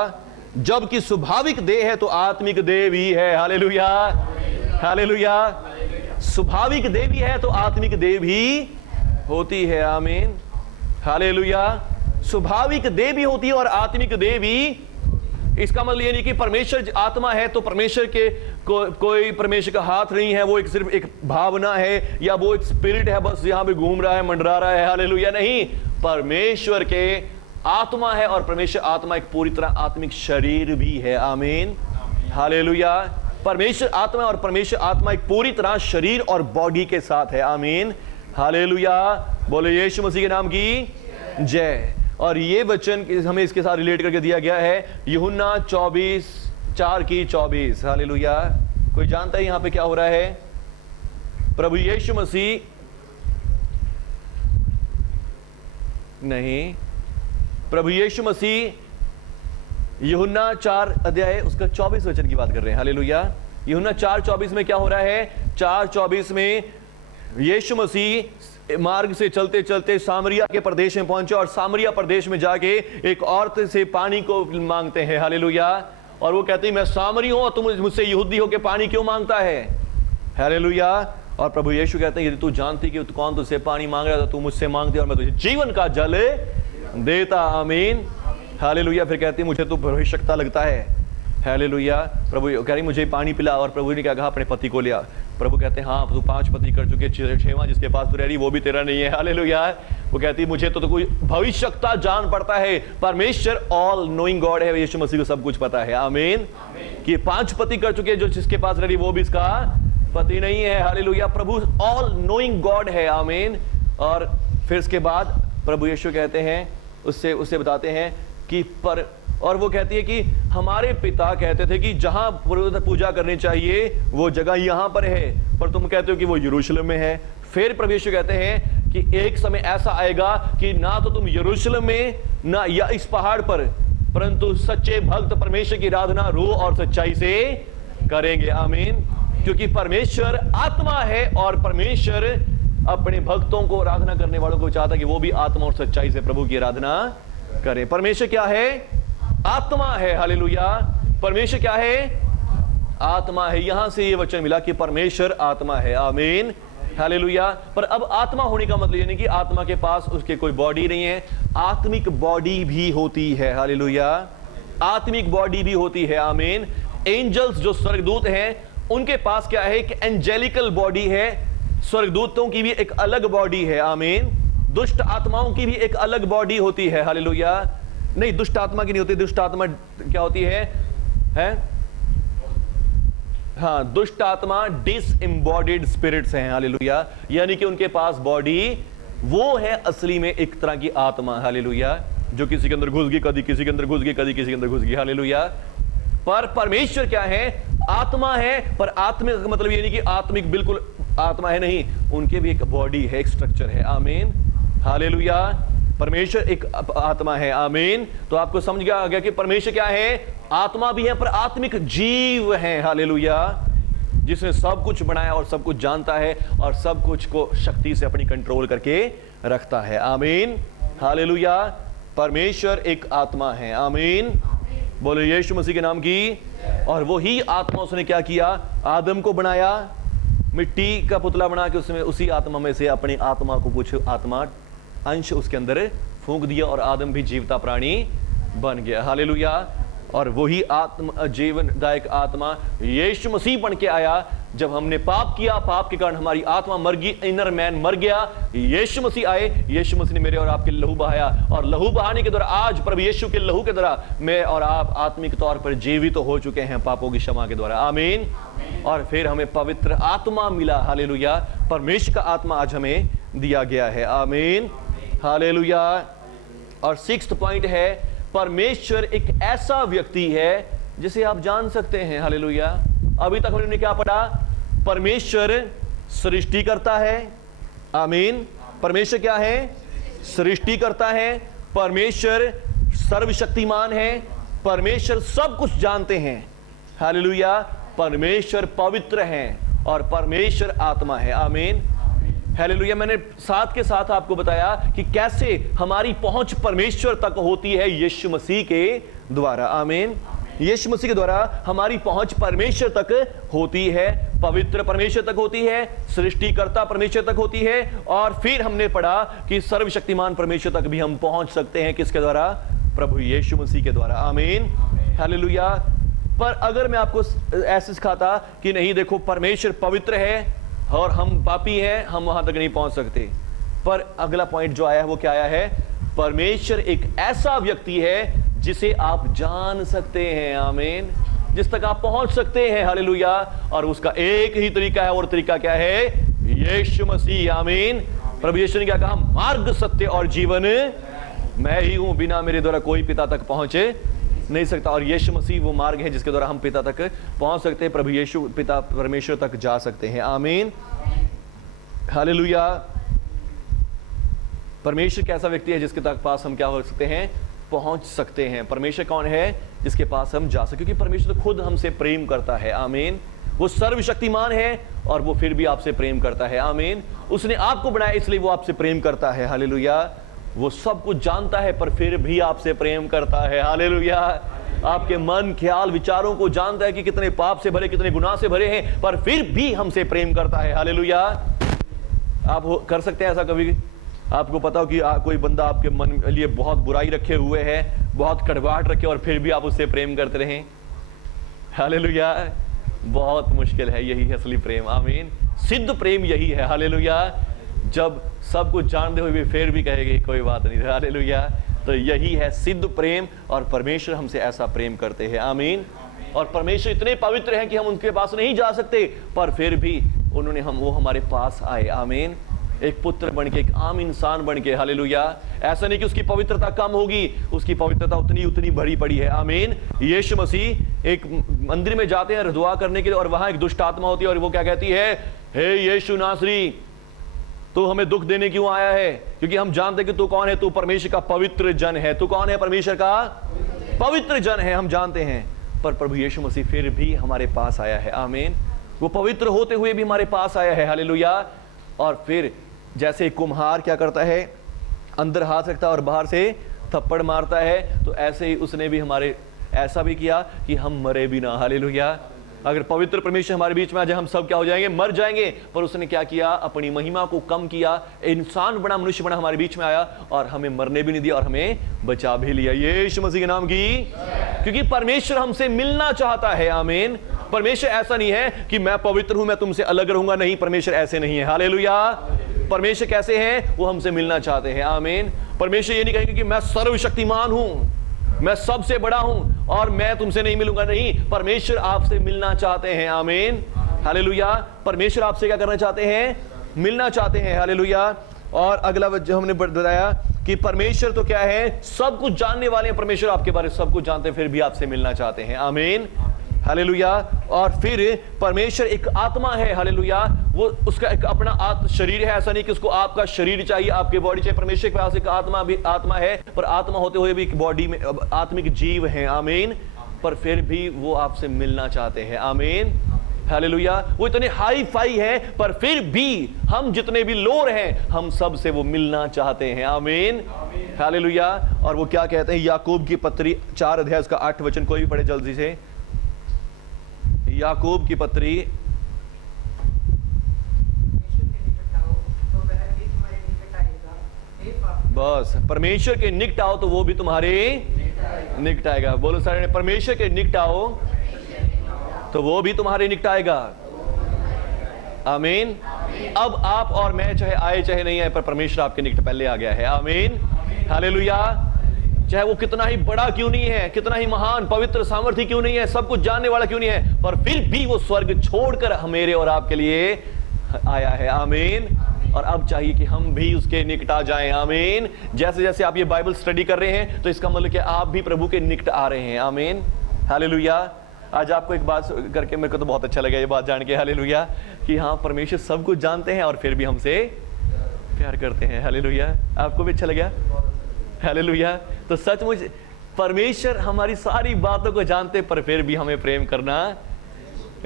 जबकि स्वाभाविक देह है तो आत्मिक देह भी है। Hallelujah, hallelujah. स्वाभाविक देह भी है तो आत्मिक देह भी होती है। आमीन, हालेलुया। स्वाभाविक देह भी होती है और आत्मिक देह भी। इसका मतलब ये नहीं कि परमेश्वर आत्मा है तो परमेश्वर के कोई परमेश्वर का हाथ नहीं है, वो एक सिर्फ एक भावना है, या वो एक स्पिरिट है बस यहां पे घूम रहा है, मंडरा रहा है। हालेलुया। नहीं, परमेश्वर के आत्मा है और परमेश्वर आत्मा एक पूरी तरह आत्मिक शरीर भी है। आमीन, हालेलुया। परमेश्वर आत्मा और परमेश्वर आत्मा एक पूरी तरह शरीर और बॉडी के साथ है। आमीन, हालेलुया। बोले यीशु मसीह के नाम की जय। और ये वचन हमें इसके साथ रिलेट करके दिया गया है यूहन्ना 24:4 की 24। हालेलुया। कोई जानता है यहां पे क्या हो रहा है? प्रभु यीशु मसीह नहीं, प्रभु यीशु मसीह यूहन्ना 4 अध्याय उसका 24 वचन की बात कर रहे हैं। हालेलुया। यूहन्ना 4:24 में क्या हो रहा है? 4:24 में यीशु मसीह मार्ग से चलते चलते सामरिया के प्रदेश में पहुंचे और सामरिया प्रदेश में जाके एक औरत से पानी को मांगते हैं। हालेलुया। और वो कहते हैं मैं सामरी हूं और तुम मुझसे यहूदी हो के पानी क्यों मांगता है? हालेलुया। और प्रभु यीशु कहते हैं यदि तू जानती कि कौन तुझसे पानी मांग रहा था, तू मुझसे मांगती और मैं तुझे जीवन का जल देता। आमीन, हालेलुया। फिर कहती मुझे तो भविष्यवक्ता लगता है। हालेलुया। प्रभु कह रही मुझे पानी पिला, और प्रभु ने क्या कहा? अपने पति को लिया। प्रभु कहते हैं हाँ तू 5 पति कर चुके, 6वां जिसके पास तू रह रही वो भी तेरा नहीं है। हालेलुया। वो कहती मुझे तो कोई भविष्यवक्ता जान पड़ता है। परमेश्वर ऑल नोइंग गॉड है, यीशु मसीह को सब कुछ पता है। आमीन, कि 5 पति कर चुके, जो जिसके पास रह रही वो भी इसका पति नहीं है। हालेलुया। प्रभु ऑल नोइंग गॉड है। आमीन। और फिर इसके बाद प्रभु यीशु कहते हैं उससे बताते हैं कि पर, और वो कहती है कि हमारे पिता कहते थे कि जहां पूजा करनी चाहिए वो जगह यहां पर है, पर तुम कहते हो कि वो यरूशलेम में है। फिर प्रभु यीशु कहते हैं कि एक समय ऐसा आएगा कि ना तो तुम यरूशलेम में ना या इस पहाड़ पर, परंतु सच्चे भक्त परमेश्वर की आराधना रूह और सच्चाई से करेंगे। आमीन। क्योंकि परमेश्वर आत्मा है और परमेश्वर अपने भक्तों को आराधना करने वालों को चाहता कि वो भी आत्मा और सच्चाई से प्रभु की आराधना करें। परमेश्वर क्या है? आत्मा है। हालेलुया। परमेश्वर क्या है? आत्मा है। यहां से ये वचन मिला कि परमेश्वर आत्मा है। आमीन, हालेलुया। पर अब आत्मा होने का मतलब ये नहीं कि आत्मा के पास उसके कोई बॉडी नहीं है, आत्मिक बॉडी भी होती है। हालेलुया। आत्मिक बॉडी भी होती है। आमीन। एंजल्स जो स्वर्गदूत हैं उनके पास क्या है? कि एंजेलिकल बॉडी है। स्वर्गदूतों की भी एक अलग बॉडी है। आमीन। दुष्ट आत्माओं की भी एक अलग बॉडी होती है। हालेलुया। नहीं, दुष्ट आत्मा की नहीं होती। दुष्ट आत्मा क्या होती है? हाँ, दुष्ट आत्मा डिसएम्बॉडीड स्पिरिट्स हैं। हालेलुया। यानी कि उनके पास बॉडी वो है असली में एक तरह की आत्मा। हालेलुया। जो किसी के अंदर घुस गई, कभी किसी के अंदर घुस गई, कभी किसी के अंदर घुस गई। हालेलुया। पर परमेश्वर क्या है? आत्मा है। पर आत्मिक का मतलब ये नहीं कि आत्मिक बिल्कुल आत्मा है, नहीं, उनके भी एक बॉडी है, एक स्ट्रक्चर है। आमीन, हालेलुया। परमेश्वर एक आत्मा है। आमीन। तो आपको समझ गया कि परमेश्वर क्या है? आत्मा भी है पर आत्मिक जीव है। हालेलुया। जिसने सब कुछ बनाया और सब कुछ जानता है और सब कुछ को शक्ति से अपनी कंट्रोल करके रखता है। आमीन, हालेलुया। परमेश्वर एक आत्मा है। आमीन। बोले यीशु मसीह के नाम की। और वही आत्मा उसने क्या किया? आदम को बनाया, मिट्टी का पुतला बना के उसमें उसी आत्मा में से अपनी आत्मा को कुछ आत्मा अंश उसके अंदर फूंक दिया और आदम भी जीवता प्राणी बन गया। हालेलुया। और वही आत्मा, जीवनदायक आत्मा यीशु मसीह बन के आया। जब हमने पाप किया, पाप के कारण हमारी आत्मा मर गई, इनर मैन मर गया, यीशु मसीह आए, यीशु मसीह ने मेरे और आपके लहू बहाया, और लहू बहाने के द्वारा आज प्रभु यीशु के लहू के द्वारा मैं और आप आत्मिक तौर पर जीवित तो हो चुके हैं पापों की क्षमा के द्वारा। आमीन। और फिर हमें पवित्र आत्मा मिला। हालेलुया। परमेश्वर का आत्मा आज हमें दिया गया है। आमीन। हालेलुया। और 6th पॉइंट है, परमेश्वर एक ऐसा व्यक्ति है जिसे आप जान सकते हैं। हालेलुया। अभी तक हमने क्या पढ़ा? परमेश्वर सृष्टि करता है। आमीन। परमेश्वर क्या है? सृष्टि करता है। परमेश्वर सर्वशक्तिमान है। परमेश्वर सब कुछ जानते हैं। हालेलुया। परमेश्वर पवित्र है और परमेश्वर आत्मा है। आमीन। हालेलुया। मैंने साथ के साथ आपको बताया कि कैसे हमारी पहुंच परमेश्वर तक होती है, यीशु मसीह के द्वारा। आमीन। यीशु मसीह के द्वारा हमारी पहुंच परमेश्वर तक होती है, पवित्र परमेश्वर तक होती है, सृष्टिकर्ता परमेश्वर तक होती है, और फिर हमने पढ़ा कि सर्वशक्तिमान परमेश्वर तक भी हम पहुंच सकते हैं। किसके द्वारा? प्रभु यीशु मसीह के द्वारा। आमीन। हालेलुया। पर अगर मैं आपको ऐसे सिखाता कि नहीं देखो, परमेश्वर पवित्र है और हम पापी हैं, हम वहां तक नहीं पहुंच सकते। पर अगला पॉइंट जो आया है वो क्या आया है? परमेश्वर एक ऐसा व्यक्ति है जिसे आप जान सकते हैं। आमीन। जिस तक आप पहुंच सकते हैं। हालेलुया। और उसका एक ही तरीका है, और तरीका क्या है? यीशु मसीह। आमीन। प्रभु यीशु ने क्या कहा? मार्ग, सत्य और जीवन मैं ही हूं, बिना मेरे द्वारा कोई पिता तक पहुंचे नहीं सकता। और यीशु मसीह वो मार्ग है जिसके द्वारा हम पिता तक पहुंच सकते हैं, प्रभु यीशु पिता परमेश्वर तक जा सकते हैं। आमीन। हालेलुया। परमेश्वर कैसा व्यक्ति है जिसके तक पास हम क्या हो सकते हैं? पहुंच सकते हैं। परमेश्वर कौन है जिसके पास हम जा सकते? क्योंकि परमेश्वर तो खुद हमसे प्रेम करता है। आमीन। वो सर्वशक्तिमान है और वो फिर भी आपसे प्रेम करता है। आमीन। उसने आपको बनाया इसलिए वो आपसे प्रेम करता है। हालेलुया। वो सब कुछ जानता है पर फिर भी आपसे प्रेम करता है। हालेलुया। आपके मन, ख्याल, विचारों को जानता है कि कितने पाप से भरे, कितने गुनाह से भरे हैं, पर फिर भी हमसे प्रेम करता है। हालेलुया। आप कर सकते हैं ऐसा कभी? आपको पता हो कि कोई बंदा आपके मन के लिए बहुत बुराई रखे हुए है, बहुत कड़वाहट रखे, और फिर भी आप उससे प्रेम करते रहें। हालेलुया। बहुत मुश्किल है। यही है असली प्रेम। आमीन। सिद्ध प्रेम यही है। हालेलुया। जब सब कुछ जानते हुए भी फिर भी कहेंगे कोई बात नहीं। हालेलुया। तो यही है सिद्ध प्रेम, और परमेश्वर हमसे ऐसा प्रेम करते हैं। आमीन। और परमेश्वर इतने पवित्र हैं कि हम उनके पास नहीं जा सकते, पर फिर भी वो हमारे पास आए। आमीन। एक पुत्र बन के, एक आम इंसान बन के। हालेलुया। ऐसा नहीं कि उसकी पवित्रता कम होगी, उसकी पवित्रता उतनी भरी पड़ी है। आमीन। यीशु मसीह एक मंदिर में जाते हैं दुआ करने के लिए, और वहां एक दुष्ट आत्मा होती है और वो क्या कहती है? हे यीशु नासरी, तू हमें दुख देने क्यों आया है? क्योंकि हम जानते कि तू कौन है। तू परमेश्वर का पवित्र जन है। तू कौन है? परमेश्वर का पवित्र जन है, हम जानते हैं। पर प्रभु यीशु मसीह फिर भी हमारे पास आया है। आमीन। वो पवित्र होते हुए भी हमारे पास आया है। हालेलुया। और फिर जैसे कुम्हार क्या करता है? अंदर हाथ रखता है और बाहर से थप्पड़ मारता है, तो ऐसे ही उसने भी हमारे ऐसा भी किया कि हम मरे भी ना। हालेलुया। अगर पवित्र परमेश्वर हमारे बीच में आ जाए, हम सब क्या हो जाएंगे? मर जाएंगे। पर उसने क्या किया? अपनी महिमा को कम किया, इंसान बना, मनुष्य बना, हमारे बीच में आया और हमें मरने भी नहीं दिया और हमें बचा भी लिया। यीशु मसीह के नाम की। क्योंकि परमेश्वर हमसे मिलना चाहता है। आमीन। परमेश्वर ऐसा नहीं है कि मैं पवित्र हूं, मैं तुमसे अलग रहूंगा। नहीं, परमेश्वर ऐसे नहीं है। हालेलुया। परमेश्वर कैसे हैं? वो हमसे मिलना चाहते हैं। आमीन। परमेश्वर ये नहीं कहेंगे कि मैं सर्वशक्तिमान हूं, मैं सबसे बड़ा हूं और मैं तुमसे नहीं मिलूंगा। नहीं, परमेश्वर आपसे मिलना चाहते हैं। आमीन। हालेलुया। परमेश्वर आपसे क्या करना चाहते हैं? मिलना चाहते हैं। हालेलुया। और अगला जो हमने बताया कि परमेश्वर तो क्या है? सब कुछ जानने वाले हैं। परमेश्वर आपके बारे में सब कुछ जानते हैं, फिर भी आपसे मिलना चाहते हैं। आमीन। हालेलुया। और फिर परमेश्वर एक आत्मा है। हालेलुया। वो उसका एक अपना शरीर है। ऐसा नहीं कि उसको आपका शरीर चाहिए, आपकी बॉडी चाहिए। परमेश्वर के पास एक आत्मा भी आत्मा है, पर आत्मा होते हुए भी एक बॉडी में आत्मिक जीव है। आमीन। पर फिर भी वो आपसे मिलना चाहते हैं। आमीन। हालेलुया। वो इतने हाई फाई है, पर फिर भी हम जितने भी लोर हैं, हम सब से वो मिलना चाहते हैं। आमीन। हालेलुया। और वो क्या कहते हैं? याकूब की पत्री 4 अध्याय उसका 8 वचन, कोई भी पढ़े जल्दी से। याकूब की पत्री बस, परमेश्वर के निकट आओ तो वो भी तुम्हारे निकटाएगा। बोलो सारे, परमेश्वर के निकटाओ तो वो भी तुम्हारे निकटाएगा। आमीन। अब आप और मैं चाहे आए चाहे नहीं आए, पर परमेश्वर आपके निकट पहले आ गया है। आमीन, हालेलुया। चाहे वो कितना ही बड़ा क्यों नहीं है, कितना ही महान पवित्र सामर्थ्य क्यों नहीं है, सब कुछ जानने वाला क्यों नहीं है, पर फिर भी वो स्वर्ग छोड़कर मेरे और आपके लिए आया है। आमीन। और अब चाहिए कि हम भी उसके निकट आ जाएं। आमीन। जैसे जैसे आप ये बाइबल स्टडी कर रहे हैं तो इसका मतलब कि आप भी प्रभु के निकट आ रहे हैं। आमीन, हालेलुया। आज आपको एक बात करके मेरे को तो बहुत अच्छा लगा ये बात जान के, हालेलुया, कि हाँ परमेश्वर सब कुछ जानते हैं और फिर भी हमसे प्यार करते हैं। हालेलुया। आपको भी अच्छा लगा? हालेलुया। तो सचमुच परमेश्वर हमारी सारी बातों को जानते पर फिर भी हमें प्रेम करना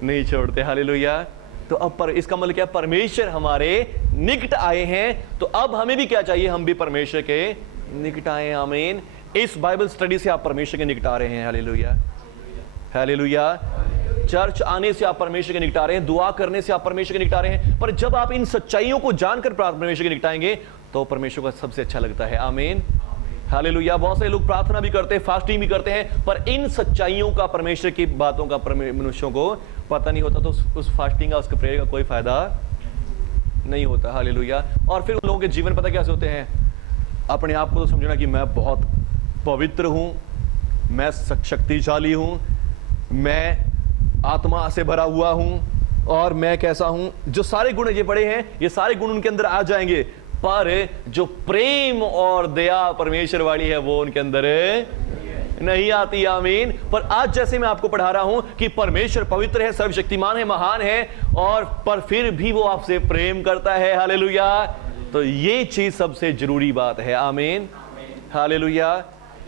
नहीं छोड़ते। हालेलुया। तो अब पर इसका मतलब क्या? परमेश्वर हमारे निकट आए हैं, तो अब हमें भी क्या चाहिए? हम भी परमेश्वर के निकट आए। आमीन। इस बाइबल स्टडी से आप परमेश्वर के निकट आ रहे हैं। Hallelujah, hallelujah. चर्च आने से आप परमेश्वर के निकट आ रहे हैं, दुआ करने से आप परमेश्वर के निकट आ रहे हैं, पर जब आप इन सच्चाइयों को जानकर परमेश्वर के निकट आएंगे तो परमेश्वर को सबसे अच्छा लगता है। आमीन, हालेलुया। बहुत से लोग प्रार्थना भी करते हैं, फास्टिंग भी करते हैं, पर इन सच्चाइयों का, परमेश्वर की बातों का मनुष्यों को पता नहीं होता, तो उस फास्टिंग का, उसके प्रेयर का कोई फायदा नहीं होता। हालेलुया। और फिर उन लोगों के जीवन पता कैसे होते हैं? अपने आप को तो समझना कि मैं बहुत पवित्र हूं, मैं शक्तिशाली हूं, मैं आत्मा से भरा हुआ हूं और मैं कैसा हूं। जो सारे गुण ये पड़े हैं, ये सारे गुण उनके अंदर आ जाएंगे, पर जो प्रेम और दया परमेश्वर वाली है वो उनके अंदर नहीं आती। आमीन। पर आज जैसे मैं आपको पढ़ा रहा हूं कि परमेश्वर पवित्र है, सर्वशक्तिमान है, महान है, और पर फिर भी वो आपसे प्रेम करता है। हालेलुया। तो ये चीज सबसे जरूरी बात है। आमीन, हालेलुया।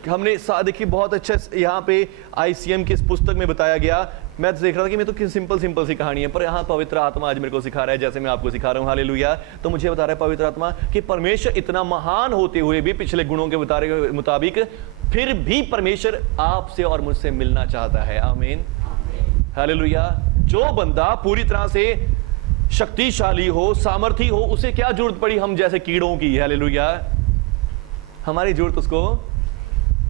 हमने देखिए बहुत अच्छा यहाँ पे ICM की इस पुस्तक में बताया गया। मैं तो देख रहा था कि मैं तो सिंपल सी कहानी है, पर यहाँ पवित्र आत्मा आज मेरे को सिखा रहा है, जैसे मैं आपको सिखा रहा हूँ। हालेलुया। तो मुझे बता रहा है पवित्र आत्मा कि परमेश्वर इतना महान होते हुए भी, पिछले गुणों के बताने मुताबिक, फिर भी परमेश्वर आपसे और मुझसे मिलना चाहता है। आमीन, हालेलुया। जो बंदा पूरी तरह से शक्तिशाली हो, सामर्थी हो, उसे क्या जरूरत पड़ी हम जैसे कीड़ों की? हालेलुया। हमारी जरूरत उसको,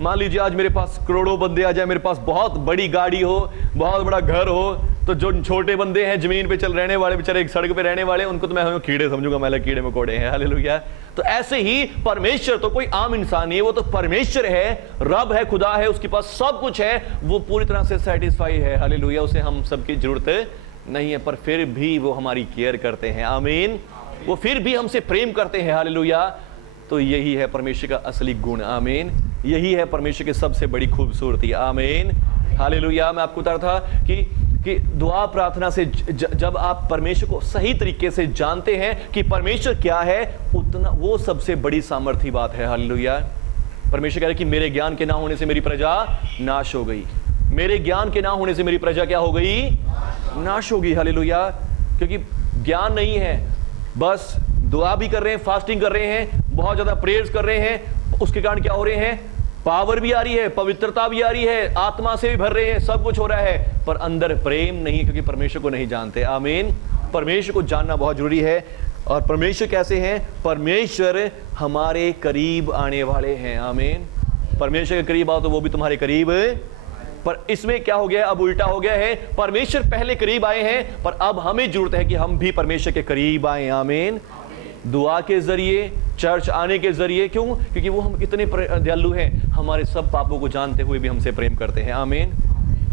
मान लीजिए आज मेरे पास करोड़ों बंदे आ जाए, मेरे पास बहुत बड़ी गाड़ी हो, बहुत बड़ा घर हो, तो जो छोटे बंदे हैं जमीन पे चल रहने वाले, बेचारे एक सड़क पे रहने वाले, उनको तो मैं कीड़े समझूंगा, मैं कीड़े मकोड़े हैं। हालेलुया। तो ऐसे ही परमेश्वर तो कोई आम इंसान नहीं है, वो तो परमेश्वर है, रब है, खुदा है, उसके पास सब कुछ है, वो पूरी तरह से सेटिस्फाई है। हालेलुया। उसे हम सबकी जरूरत नहीं है, पर फिर भी वो हमारी केयर करते हैं। आमीन। वो फिर भी हमसे प्रेम करते हैं। हालेलुया। तो यही है परमेश्वर का असली गुण। आमीन। यही है परमेश्वर की सबसे बड़ी खूबसूरती। आमीन, हालेलुया। मैं आपको बता रहा था कि दुआ प्रार्थना से जब आप परमेश्वर को सही तरीके से जानते हैं कि परमेश्वर क्या है, उतना वो सबसे बड़ी सामर्थ्य बात है। हालेलुया। परमेश्वर कह रहे कि मेरे ज्ञान के ना होने से मेरी प्रजा नाश हो गई। मेरे ज्ञान के ना होने से मेरी प्रजा क्या हो गई? नाश होगी। हालेलुया। क्योंकि ज्ञान नहीं है, बस दुआ भी कर रहे हैं, फास्टिंग कर रहे हैं, बहुत ज्यादा प्रेयर्स कर रहे हैं, उसके कारण क्या हो रहे हैं? पावर भी आ रही है, पवित्रता भी आ रही है, आत्मा से भी भर रहे हैं, सब कुछ हो रहा है, पर अंदर प्रेम नहीं, क्योंकि परमेश्वर को नहीं जानते। आमीन। परमेश्वर को जानना बहुत जरूरी है। और परमेश्वर कैसे हैं? परमेश्वर हमारे करीब आने वाले हैं। आमीन। परमेश्वर के करीब आओ तो वो भी तुम्हारे करीब। पर इसमें क्या हो गया? अब उल्टा हो गया है, परमेश्वर पहले करीब आए हैं, पर अब हमें जरूरत है कि हम भी परमेश्वर के करीब आए। आमीन। दुआ के जरिए, चर्च आने के जरिए। क्यों? क्योंकि वो हम इतने दयालु हैं, हमारे सब पापों को जानते हुए भी हमसे प्रेम करते हैं। आमीन।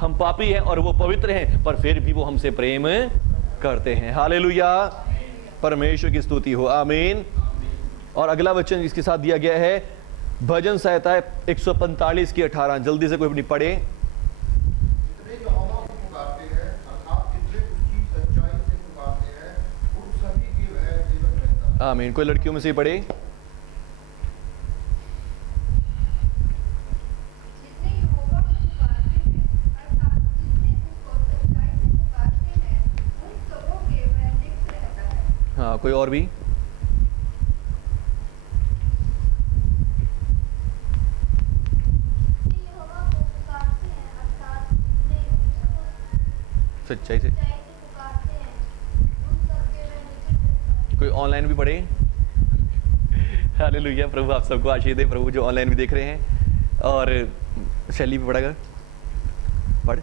हम पापी हैं और वो पवित्र हैं, पर फिर भी वो हमसे प्रेम करते हैं। हालेलुया। परमेश्वर की स्तुति हो। आमीन। और अगला वचन इसके साथ दिया गया है, भजन संहिता 145 की 18। जल्दी से कोई अपनी पढ़े। आमीन। कोई लड़कियों में से पढ़े। हाँ, कोई और भी? सच्चाई से। कोई ऑनलाइन भी पढ़े। हालेलुया। प्रभु आप सबको आशीष दे। प्रभु जो ऑनलाइन भी देख रहे हैं, और शैली पे पढ़ेगा, पढ़।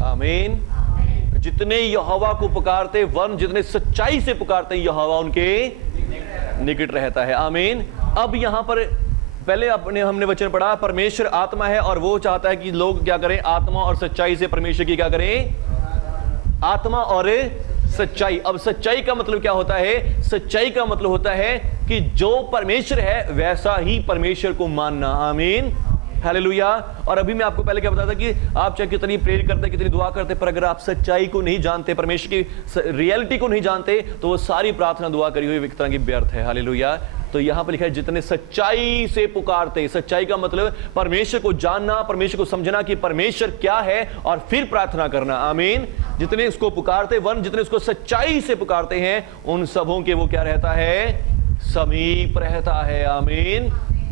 आमीन। जितने यहोवा को पुकारते वन जितने सच्चाई से पुकारते हैं यहोवा उनके निकट रहता है। आमीन। अब यहां पर पहले हमने वचन पढ़ा, परमेश्वर आत्मा है और वो चाहता है कि लोग क्या करें, आत्मा और सच्चाई से परमेश्वर की क्या करें, आत्मा और सच्चाई। अब सच्चाई का मतलब क्या होता है? सच्चाई का मतलब होता है कि जो परमेश्वर है वैसा ही परमेश्वर को मानना। आमीन, हालेलुया। और अभी मैं आपको पहले क्या बताया था कि आप चाहे कितनी प्रेयर करते, कितनी दुआ करते, पर अगर आप सच्चाई को नहीं जानते, परमेश्वर की रियलिटी को नहीं जानते, तो वो सारी प्रार्थना दुआ करी हुई एक तरह की व्यर्थ है। हालेलुया। तो यहां पर लिखा है जितने सच्चाई से पुकारते। सच्चाई का मतलब परमेश्वर को जानना, परमेश्वर को समझना कि परमेश्वर क्या है और फिर प्रार्थना करना। आमीन। जितने उसको पुकारते वन जितने उसको सच्चाई से पुकारते हैं उन सबों के वो क्या रहता है, समीप रहता है। आमीन,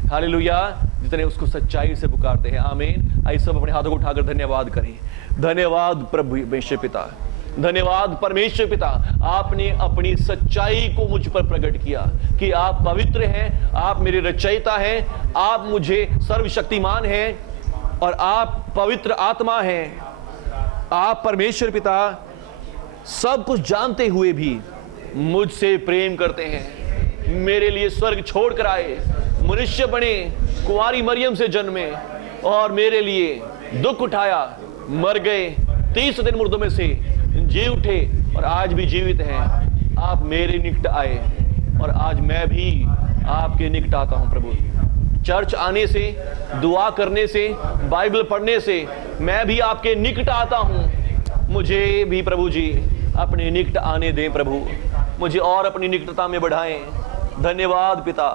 हालेलुया। जितने उसको सच्चाई से पुकारते हैं। आमीन। आइए सब अपने हाथों को उठाकर धन्यवाद करें। धन्यवाद प्रभु परमेश्वर पिता, धन्यवाद परमेश्वर पिता, आपने अपनी सच्चाई को मुझ पर प्रकट किया कि आप पवित्र हैं, आप मेरे रचयिता हैं, आप मुझे सर्वशक्तिमान हैं और आप पवित्र आत्मा हैं। आप परमेश्वर पिता सब कुछ जानते हुए भी मुझसे प्रेम करते हैं। मेरे लिए स्वर्ग छोड़कर आए, मनुष्य बने, कुंवारी मरियम से जन्मे और मेरे लिए दुख उठाया, मर गए, 30 दिन मुर्दों में से जी उठे और आज भी जीवित हैं। आप मेरे निकट आए और आज मैं भी आपके निकट आता हूं प्रभु। चर्च आने से, दुआ करने से, बाइबल पढ़ने से मैं भी आपके निकट आता हूं। मुझे भी प्रभु जी अपने निकट आने दें प्रभु, मुझे और अपनी निकटता में बढ़ाएं। धन्यवाद पिता,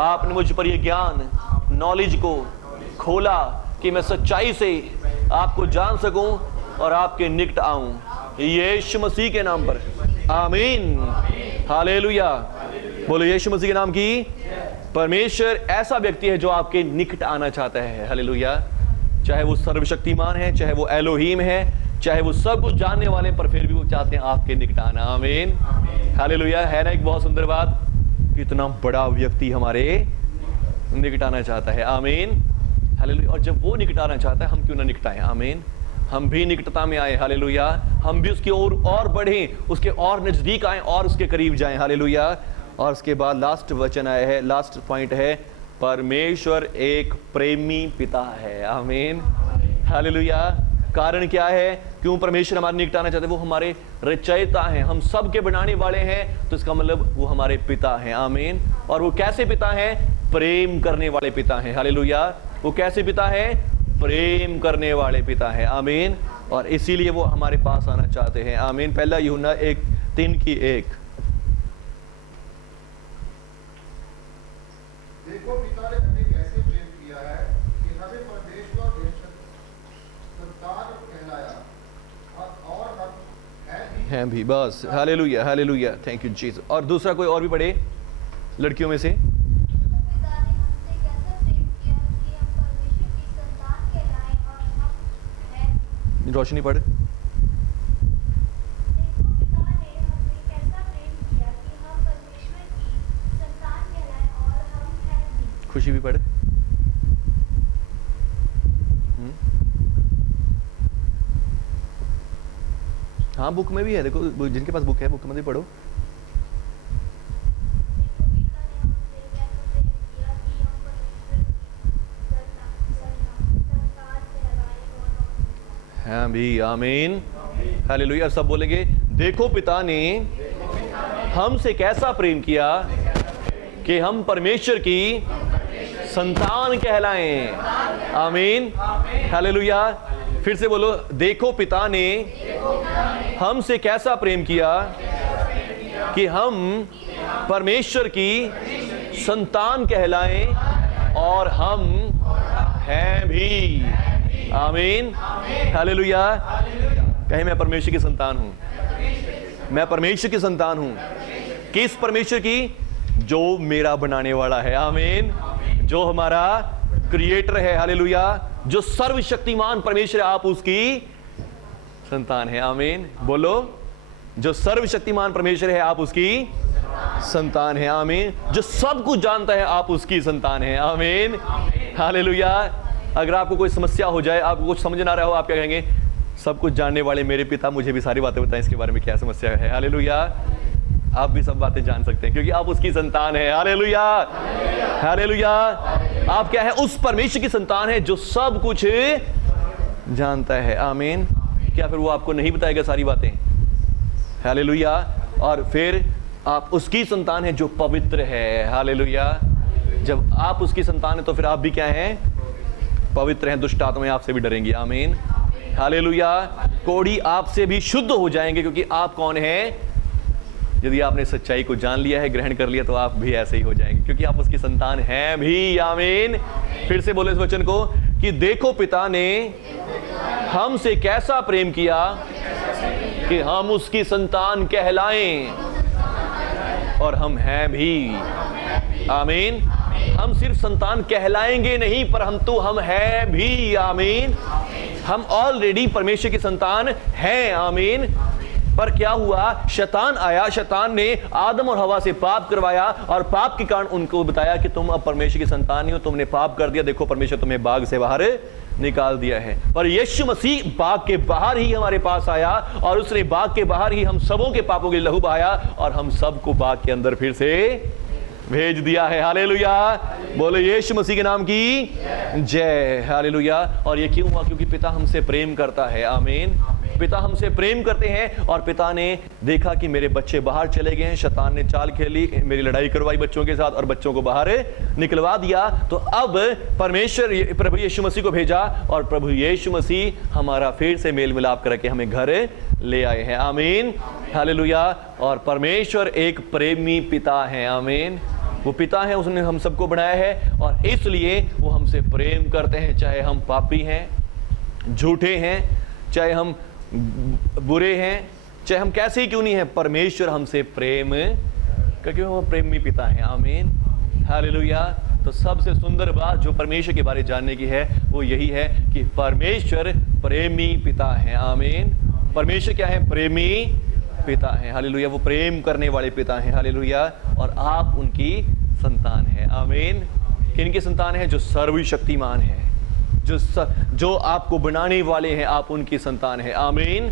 आपने मुझ पर यह ज्ञान, नॉलेज को खोला कि मैं सच्चाई से आपको जान सकूं और आपके निकट आऊं। यीशु मसीह के नाम पर आमीन, हालेलुया। बोलो यीशु मसीह के नाम की। परमेश्वर ऐसा व्यक्ति है जो आपके निकट आना चाहता है। हालेलुया। चाहे वो सर्वशक्तिमान है, चाहे वो एलोहीम है, चाहे वो सब कुछ जानने वाले, पर फिर भी वो चाहते हैं आपके निकट आना। आमीन, हालेलुया। है ना एक बहुत सुंदर बात, कितना बड़ा व्यक्ति हमारे निकट आना चाहता है। आमीन, हालेलुया। और जब वो निकट आना चाहता है हम क्यों ना निकट आए। आमीन, हम भी निकटता में आए। हालेलुया। हम भी उसकी ओर और बढ़ें, उसके और नजदीक आए और उसके करीब जाएं। हालेलुया। और उसके बाद लास्ट वचन आया है, लास्ट पॉइंट है, परमेश्वर एक प्रेमी पिता है। आमीन, हालेलुया। कारण क्या है, क्यों परमेश्वर हमारे निकट आना चाहते हैं? वो हमारे रचयिता हैं, हम सब के बनाने वाले हैं, तो इसका मतलब वो हमारे पिता हैं। आमीन। और वो कैसे पिता हैं? प्रेम करने वाले पिता हैं। हालेलुया। वो कैसे पिता हैं? प्रेम करने वाले पिता हैं। आमीन। और इसीलिए वो हमारे पास आना चाहते हैं। आमीन। पहला यूहन्ना 1:3 देखो पिता ने हमें कैसे प्रेम किया है कि हमें परमेश्वर संतान कहलाया और हम हैं भी। बस, hallelujah, hallelujah. Thank you Jesus. और दूसरा कोई और भी पढ़े लड़कियों में से। रोशनी पढ़। खुशी भी पढ़े। हाँ, बुक में भी है, देखो जिनके पास बुक है बुक में भी पढ़ो। हाँ भी। आमीन, हालेलुया। सब बोलेंगे, देखो पिता ने हमसे कैसा प्रेम किया कि हम परमेश्वर की संतान कहलाएं। आमीन, हालेलुया। फिर से बोलो, देखो पिता ने हमसे कैसा प्रेम किया कि हम परमेश्वर की संतान कहलाएं और हम हैं भी। आमीन, हालेलुया। कहीं मैं परमेश्वर की संतान हूं, मैं परमेश्वर की संतान हूं। किस परमेश्वर की? जो मेरा बनाने वाला है। आमीन, जो हमारा क्रिएटर है, हालेलुया, जो सर्वशक्तिमान परमेश्वर है, आप उसकी संतान है। आमीन। बोलो, जो सर्वशक्तिमान परमेश्वर है आप उसकी संतान है। आमीन। जो सब कुछ जानता है आप उसकी संतान है। आमीन, हालेलुया। अगर आपको कोई समस्या हो जाए, आपको कुछ समझ ना रहा हो, आप क्या कहेंगे? सब कुछ जानने वाले मेरे पिता मुझे भी सारी बातें बताएं, इसके बारे में क्या समस्या है। हालेलुया। आप भी सब बातें जान सकते हैं क्योंकि आप उसकी संतान है। Hallelujah, hallelujah. आप क्या है? उस परमेश्वर की संतान है जो सब कुछ जानता है। आमीन। क्या फिर वो आपको नहीं बताएगा सारी बातें? हालेलुया। और फिर आप उसकी संतान है जो पवित्र है। हालेलुया। जब आप उसकी संतान है तो फिर आप भी क्या हैं? पवित्र हैं। दुष्ट आत्माएं आपसे भी डरेंगी। आमीन, हालेलुया। कोढ़ी आपसे भी शुद्ध हो जाएंगे क्योंकि आप कौन हैं? यदि आपने सच्चाई को जान लिया है, ग्रहण कर लिया, तो आप भी ऐसे ही हो जाएंगे क्योंकि आप उसकी संतान हैं भी। आमीन। फिर से बोले इस वचन को कि देखो पिता ने हमसे कैसा प्रेम किया कि हम उसकी संतान कहलाएं, और हम हैं भी। आमीन। हम सिर्फ संतान कहलाएंगे नहीं, पर हम हैं भी। आमीन। हम ऑलरेडी परमेश्वर की संतान हैं। आमीन। पर क्या हुआ? शैतान आया, शैतान ने आदम और हवा से पाप करवाया और पाप के कारण उनको बताया कि तुम अब परमेश्वर की संतान नहीं हो, तुमने पाप कर दिया, देखो परमेश्वर तुम्हें बाग से बाहर निकाल दिया है। पर यीशु मसीह बाग के बाहर ही हमारे पास आया और उसने बाग के बाहर ही हम सबों के पापों के लिए लहू बहाया और हम सबको बाग के अंदर फिर से भेज दिया है। हालेलुया। बोलो यीशु मसीह के नाम की जय। हालेलुया। और ये क्यों हुआ? क्योंकि पिता हमसे प्रेम करता है। आमीन। पिता हमसे प्रेम करते हैं और पिता ने देखा कि मेरे बच्चे बाहर चले गए हैं, शैतान ने चाल खेली, मेरी लड़ाई करवाई बच्चों के साथ और बच्चों को बाहर निकलवा दिया। तो अब परमेश्वर प्रभु यीशु मसीह को भेजा और प्रभु यीशु मसीह हमारा फिर से मेल मिलाप करके हमें घर ले आए हैं। आमीन, हालेलुया। और परमेश्वर एक प्रेमी पिता है। आमीन। वो पिता है, उसने हम सबको बनाया है और इसलिए वो हमसे प्रेम करते हैं, चाहे हम पापी हैं, झूठे हैं, चाहे हम बुरे हैं, चाहे हम कैसे ही क्यों नहीं हैं, परमेश्वर हमसे प्रेम, क्योंकि वो प्रेमी पिता है। आमीन, हालेलुया। तो सबसे सुंदर बात जो परमेश्वर के बारे में जानने की है वो यही है कि परमेश्वर प्रेमी पिता है। आमीन। परमेश्वर क्या है? प्रेमी पिता है। हालेलुया। वो प्रेम करने वाले पिता हैं। हालेलुया। और आप उनकी संतान है। आमीन। किनकी संतान है? जो सर्वशक्तिमान है, जो आपको बनाने वाले हैं, आप उनकी संतान है। आमीन,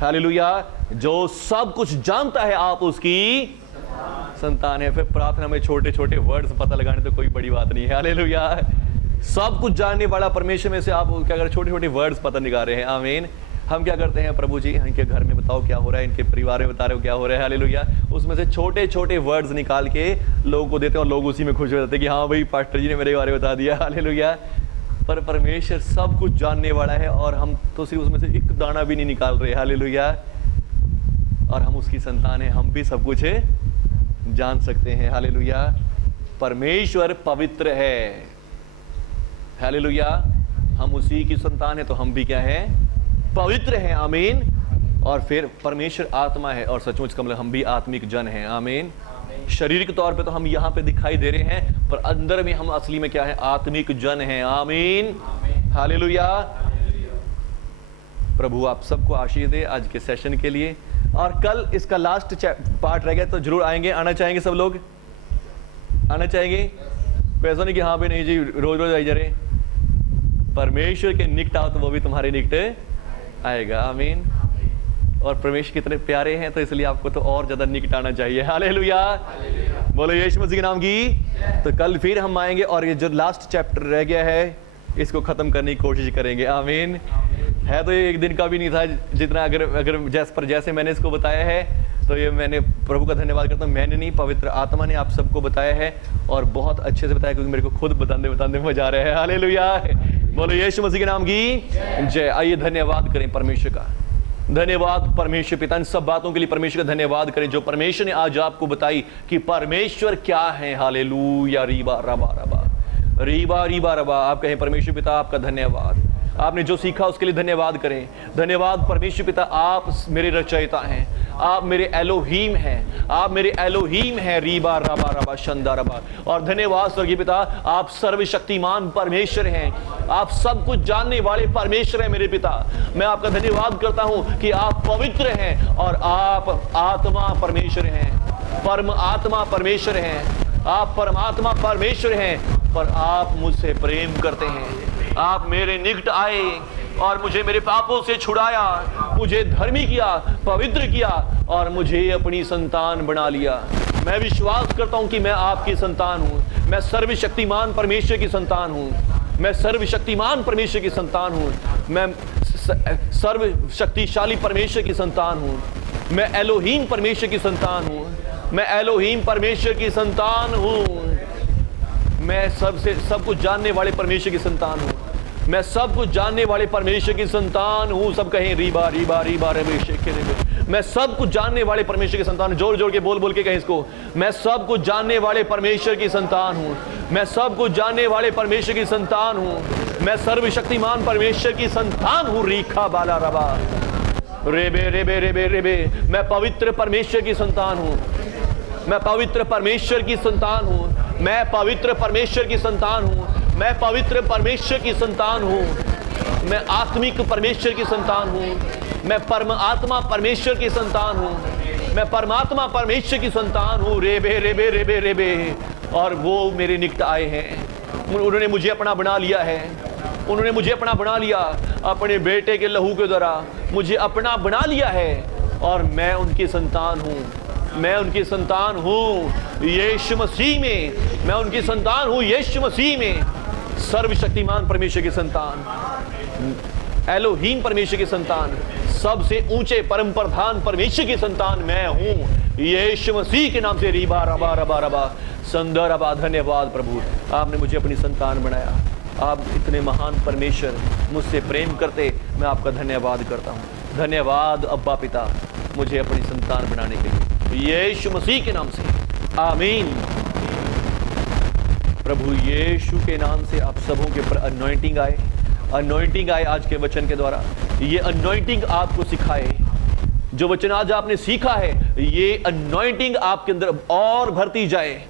हालेलुया। जो सब कुछ जानता है, आप उसकी संतान है। फिर प्रार्थना में छोटे छोटे वर्ड्स पता लगाने तो कोई बड़ी बात नहीं है। हालेलुया। सब कुछ जानने वाला परमेश्वर में से आप क्या कर छोटे छोटे वर्ड्स पता निकाल रहे हैं। आमीन। हम क्या करते हैं? प्रभु जी इनके घर में बताओ क्या हो रहा है, इनके परिवार में बता रहे हो क्या हो रहा है। हालेलुया। उसमें से छोटे छोटे वर्ड्स निकाल के लोगों को देते हैं और लोग उसी में खुश हो जाते हैं कि हाँ भाई पास्टर जी ने मेरे बारे में बता दिया। हालेलुया। पर परमेश्वर सब कुछ जानने वाला है और हम तो सिर्फ उसमें से एक दाना भी नहीं निकाल रहे। हालेलुया। और हम उसकी संतान हैं, हम भी सब कुछ जान सकते हैं। हालेलुया। परमेश्वर पवित्र है। हालेलुया। हम उसी की संतान है तो हम भी क्या हैं? पवित्र हैं। आमीन। और फिर परमेश्वर आत्मा है और सचमुच का मतलब हम भी आत्मिक जन हैं। आमीन। शारीरिक तौर पे तो हम यहाँ पे दिखाई दे रहे हैं, पर अंदर में हम असली में क्या है? आत्मिक जन हैं। आमीन, हालेलुया। प्रभु आप सबको आशीष दे आज के सेशन के लिए। और कल इसका लास्ट पार्ट रह गया तो जरूर आएंगे। आना चाहेंगे सब लोग? आना चाहेंगे? पैसा नहीं कि हाँ भाई नहीं जी रोज रोज आई जा रहे। परमेश्वर के निकट आओ तो वो भी तुम्हारे निकट आएगा। आमीन। और परमेश्वर कितने प्यारे हैं तो इसलिए आपको तो और ज्यादा निकट आना चाहिए। हालेलुया। बोलो यीशु मसीह के नाम की। तो कल फिर हम आएंगे और ये जो लास्ट चैप्टर रह गया है इसको खत्म करने की कोशिश करेंगे। आमीन। है तो ये एक दिन का भी नहीं था जितना अगर जैसे मैंने इसको बताया है तो ये मैंने प्रभु का धन्यवाद करता हूँ। मैंने नहीं, पवित्र आत्मा ने आप सबको बताया है और बहुत अच्छे से बताया क्योंकि मेरे को खुद बताते मजा आ रहा है। हालेलुया। बोलो यीशु मसीह के नाम की जय। आइए धन्यवाद करें परमेश्वर का। धन्यवाद परमेश्वर पिता। इन सब बातों के लिए परमेश्वर का धन्यवाद करें जो परमेश्वर ने आज आपको बताई कि परमेश्वर क्या है। हालेलुया। रीबा रबा रबा रीबा रीबा रबा। आप कहें परमेश्वर पिता आपका धन्यवाद। आपने जो सीखा उसके लिए धन्यवाद करें। धन्यवाद परमेश्वर पिता, आप मेरे रचयिता हैं, आप मेरे एलोहीम हैं, आप मेरे एलोहीम हैं। रीबा रबा रबा शंदा रबा। और धन्यवाद स्वर्गीय पिता, आप सर्वशक्तिमान परमेश्वर हैं, आप सब कुछ जानने वाले परमेश्वर हैं मेरे पिता। मैं आपका धन्यवाद करता हूं कि आप पवित्र हैं और आप आत्मा परमेश्वर हैं, परम आत्मा परमेश्वर हैं। आप परमात्मा परमेश्वर हैं, पर आप मुझसे प्रेम करते हैं। आप मेरे निकट आए और मुझे मेरे पापों से छुड़ाया, मुझे धर्मी किया, पवित्र किया और मुझे अपनी संतान बना लिया। मैं विश्वास करता हूं कि मैं आपकी संतान हूं। मैं सर्वशक्तिमान परमेश्वर की संतान हूं। मैं सर्वशक्तिमान परमेश्वर की संतान हूं। मैं सर्वशक्तिशाली परमेश्वर की संतान हूं। मैं एलोहीम परमेश्वर की संतान हूं। मैं एलोहीम परमेश्वर की संतान हूं। मैं सब कुछ जानने वाले परमेश्वर की संतान हूं। मैं सब कुछ जानने वाले परमेश्वर की संतान हूं। सब कहें रीबा रीबा रीबा रे शेखे रे। मैं सब कुछ जानने वाले परमेश्वर की संतान हूं। जोर जोर के बोल बोल के कहें इसको। मैं सब कुछ जानने वाले परमेश्वर की संतान हूं। मैं सब कुछ जानने वाले परमेश्वर की संतान हूं। मैं सर्वशक्तिमान परमेश्वर की संतान हूं। रीखा बाला रबा रेबे रेबे रेबे रेबे। मैं पवित्र परमेश्वर की संतान हूं। मैं पवित्र परमेश्वर की संतान हूं। मैं पवित्र परमेश्वर की संतान हूं। मैं पवित्र परमेश्वर की संतान हूं। मैं आत्मिक परमेश्वर की संतान हूं। मैं परमात्मा परमेश्वर की संतान हूं। मैं परमात्मा परमेश्वर की संतान हूं। रेबे रेबे रेबे रेबे। और वो मेरे निकट आए हैं। उन्होंने मुझे अपना बना लिया है। उन्होंने मुझे अपना बना लिया। अपने बेटे के लहू के द्वारा मुझे अपना बना लिया है और मैं उनकी संतान हूं। मैं उनकी संतान हूं यीशु मसीह में। मैं उनकी संतान हूं यीशु मसीह में। सर्वशक्तिमान परमेश्वर की संतान, एलोहीम परमेश्वर की संतान, सबसे ऊंचे परम प्रधान परमेश्वर की संतान मैं हूं यीशु मसीह के नाम से। रीबा रबा रबा रबा संदर रबा। धन्यवाद प्रभु, आपने मुझे अपनी संतान बनाया। आप इतने महान परमेश्वर, मुझसे प्रेम करते, मैं आपका धन्यवाद करता हूं। धन्यवाद अब्बा पिता, मुझे अपनी संतान बनाने के लिए यीशु मसीह के नाम से। आमीन। प्रभु यीशु के नाम से आप सबों के ऊपर अनॉइंटिंग आए, अनॉइंटिंग आए आज के वचन के द्वारा। ये अनॉइंटिंग आपको सिखाए, जो वचन आज आपने सीखा है, ये अनॉइंटिंग आपके अंदर और भरती जाए,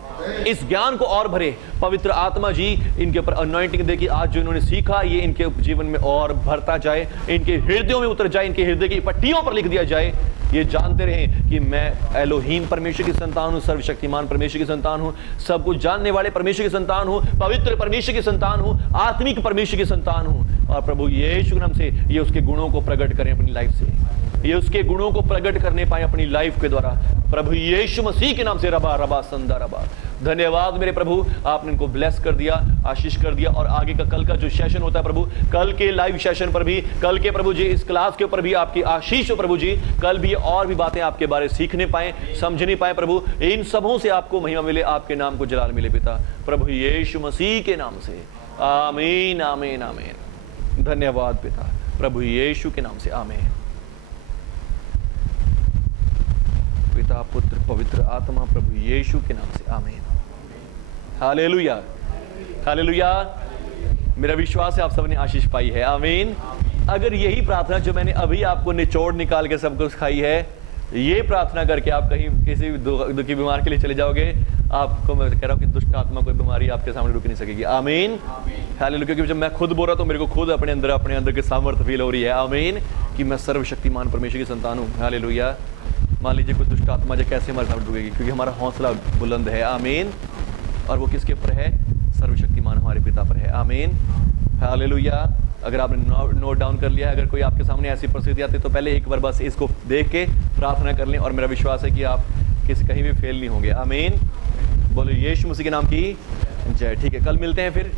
इस ज्ञान को और भरे। पवित्र आत्मा जी इनके ऊपर अनॉइंटिंग दे कि आज जो इन्होंने सीखा ये इनके जीवन में और भरता जाए, इनके हृदयों में उतर जाए, इनके हृदय की पट्टियों पर लिख दिया जाए। ये जानते रहें कि मैं एलोहीम परमेश्वर की संतान हूं, सर्वशक्तिमान परमेश्वर की संतान हूं, सब कुछ जानने वाले परमेश्वर की संतान हूं, पवित्र परमेश्वर की संतान हूं, आत्मिक परमेश्वर की संतान हूं। और प्रभु यीशु के नाम से ये उसके गुणों को प्रकट करें अपनी लाइफ से, ये उसके गुणों को प्रकट करने पाए अपनी लाइफ के द्वारा। प्रभु यीशु मसीह के नाम से। रबा रबा संदा रबा। धन्यवाद मेरे प्रभु, आपने इनको ब्लेस कर दिया, आशीष कर दिया। और आगे का कल का जो सेशन होता है प्रभु, कल के लाइव सेशन पर भी, कल के प्रभु जी इस क्लास के ऊपर भी आपकी आशीष हो प्रभु जी। कल भी और भी बातें आपके बारे सीखने पाए, समझने पाए प्रभु। इन सबों से आपको महिमा मिले, आपके नाम को जलाल मिले पिता, प्रभु यीशु मसीह के नाम से। आमीन आमीन आमीन। धन्यवाद पिता, प्रभु यीशु के नाम से। आमीन। पिता पुत्र पवित्र आत्मा, प्रभु यीशु के नाम से। आमीन। Hallelujah hallelujah. मेरा विश्वास है आप सबने आशीष पाई है। आमीन। अगर यही प्रार्थना जो मैंने अभी आपको निचोड़ निकाल के सबको सिखाई है, ये प्रार्थना करके आप कहीं किसी भी दुखी बीमार के लिए चले जाओगे, आपको मैं कह रहा हूँ कि दुष्ट आत्मा कोई बीमारी आपके सामने रुक नहीं सकेगी। आमीन हालेलुया। क्योंकि जब मैं खुद बोल रहा तो मेरे को खुद अपने अंदर की सामर्थ्य फील हो रही है। आमीन। कि मैं सर्वशक्तिमान परमेश्वर की संतान हूँ। हालेलुया। मान लीजिए कोई दुष्ट आत्मा जो कैसे हमारे सामने रुकेगी, क्योंकि हमारा हौसला बुलंद है। आमीन। और वो किसके ऊपर है? सर्वशक्तिमान हमारे पिता पर है। आमीन हालेलुया। अगर आपने नोट डाउन कर लिया है, अगर कोई आपके सामने ऐसी परिस्थिति आती है तो पहले एक बार बस इसको देख के प्रार्थना कर लें, और मेरा विश्वास है कि आप कहीं भी फेल नहीं होंगे। आमीन। बोलो यीशु मसीह के नाम की जय। ठीक है, कल मिलते हैं फिर।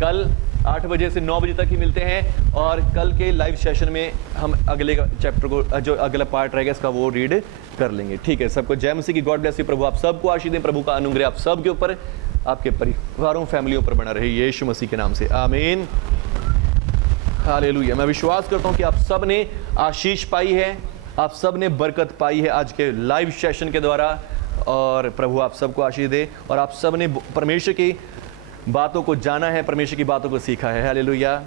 कल 8 बजे से 9 बजे तक ही मिलते हैं, और कल के लाइव सेशन में हम अगले चैप्टर को, जो अगला पार्ट रहेगा इसका, वो रीड कर लेंगे। ठीक है, सबको जय मसीह की। God bless you. प्रभु आप सबको आशीष दें। प्रभु का अनुग्रह आप सबके ऊपर, आपके परिवारों, फैमिलियों पर बना रहे, यीशु मसीह के नाम से। आमीन हालेलुया। मैं विश्वास करता हूँ कि आप सब ने आशीष पाई है, आप सब ने बरकत पाई है आज के लाइव सेशन के द्वारा, और प्रभु आप सबको आशीष दे। और आप सब ने परमेश्वर की बातों को जाना है, परमेश्वर की बातों को सीखा है। हालेलुया।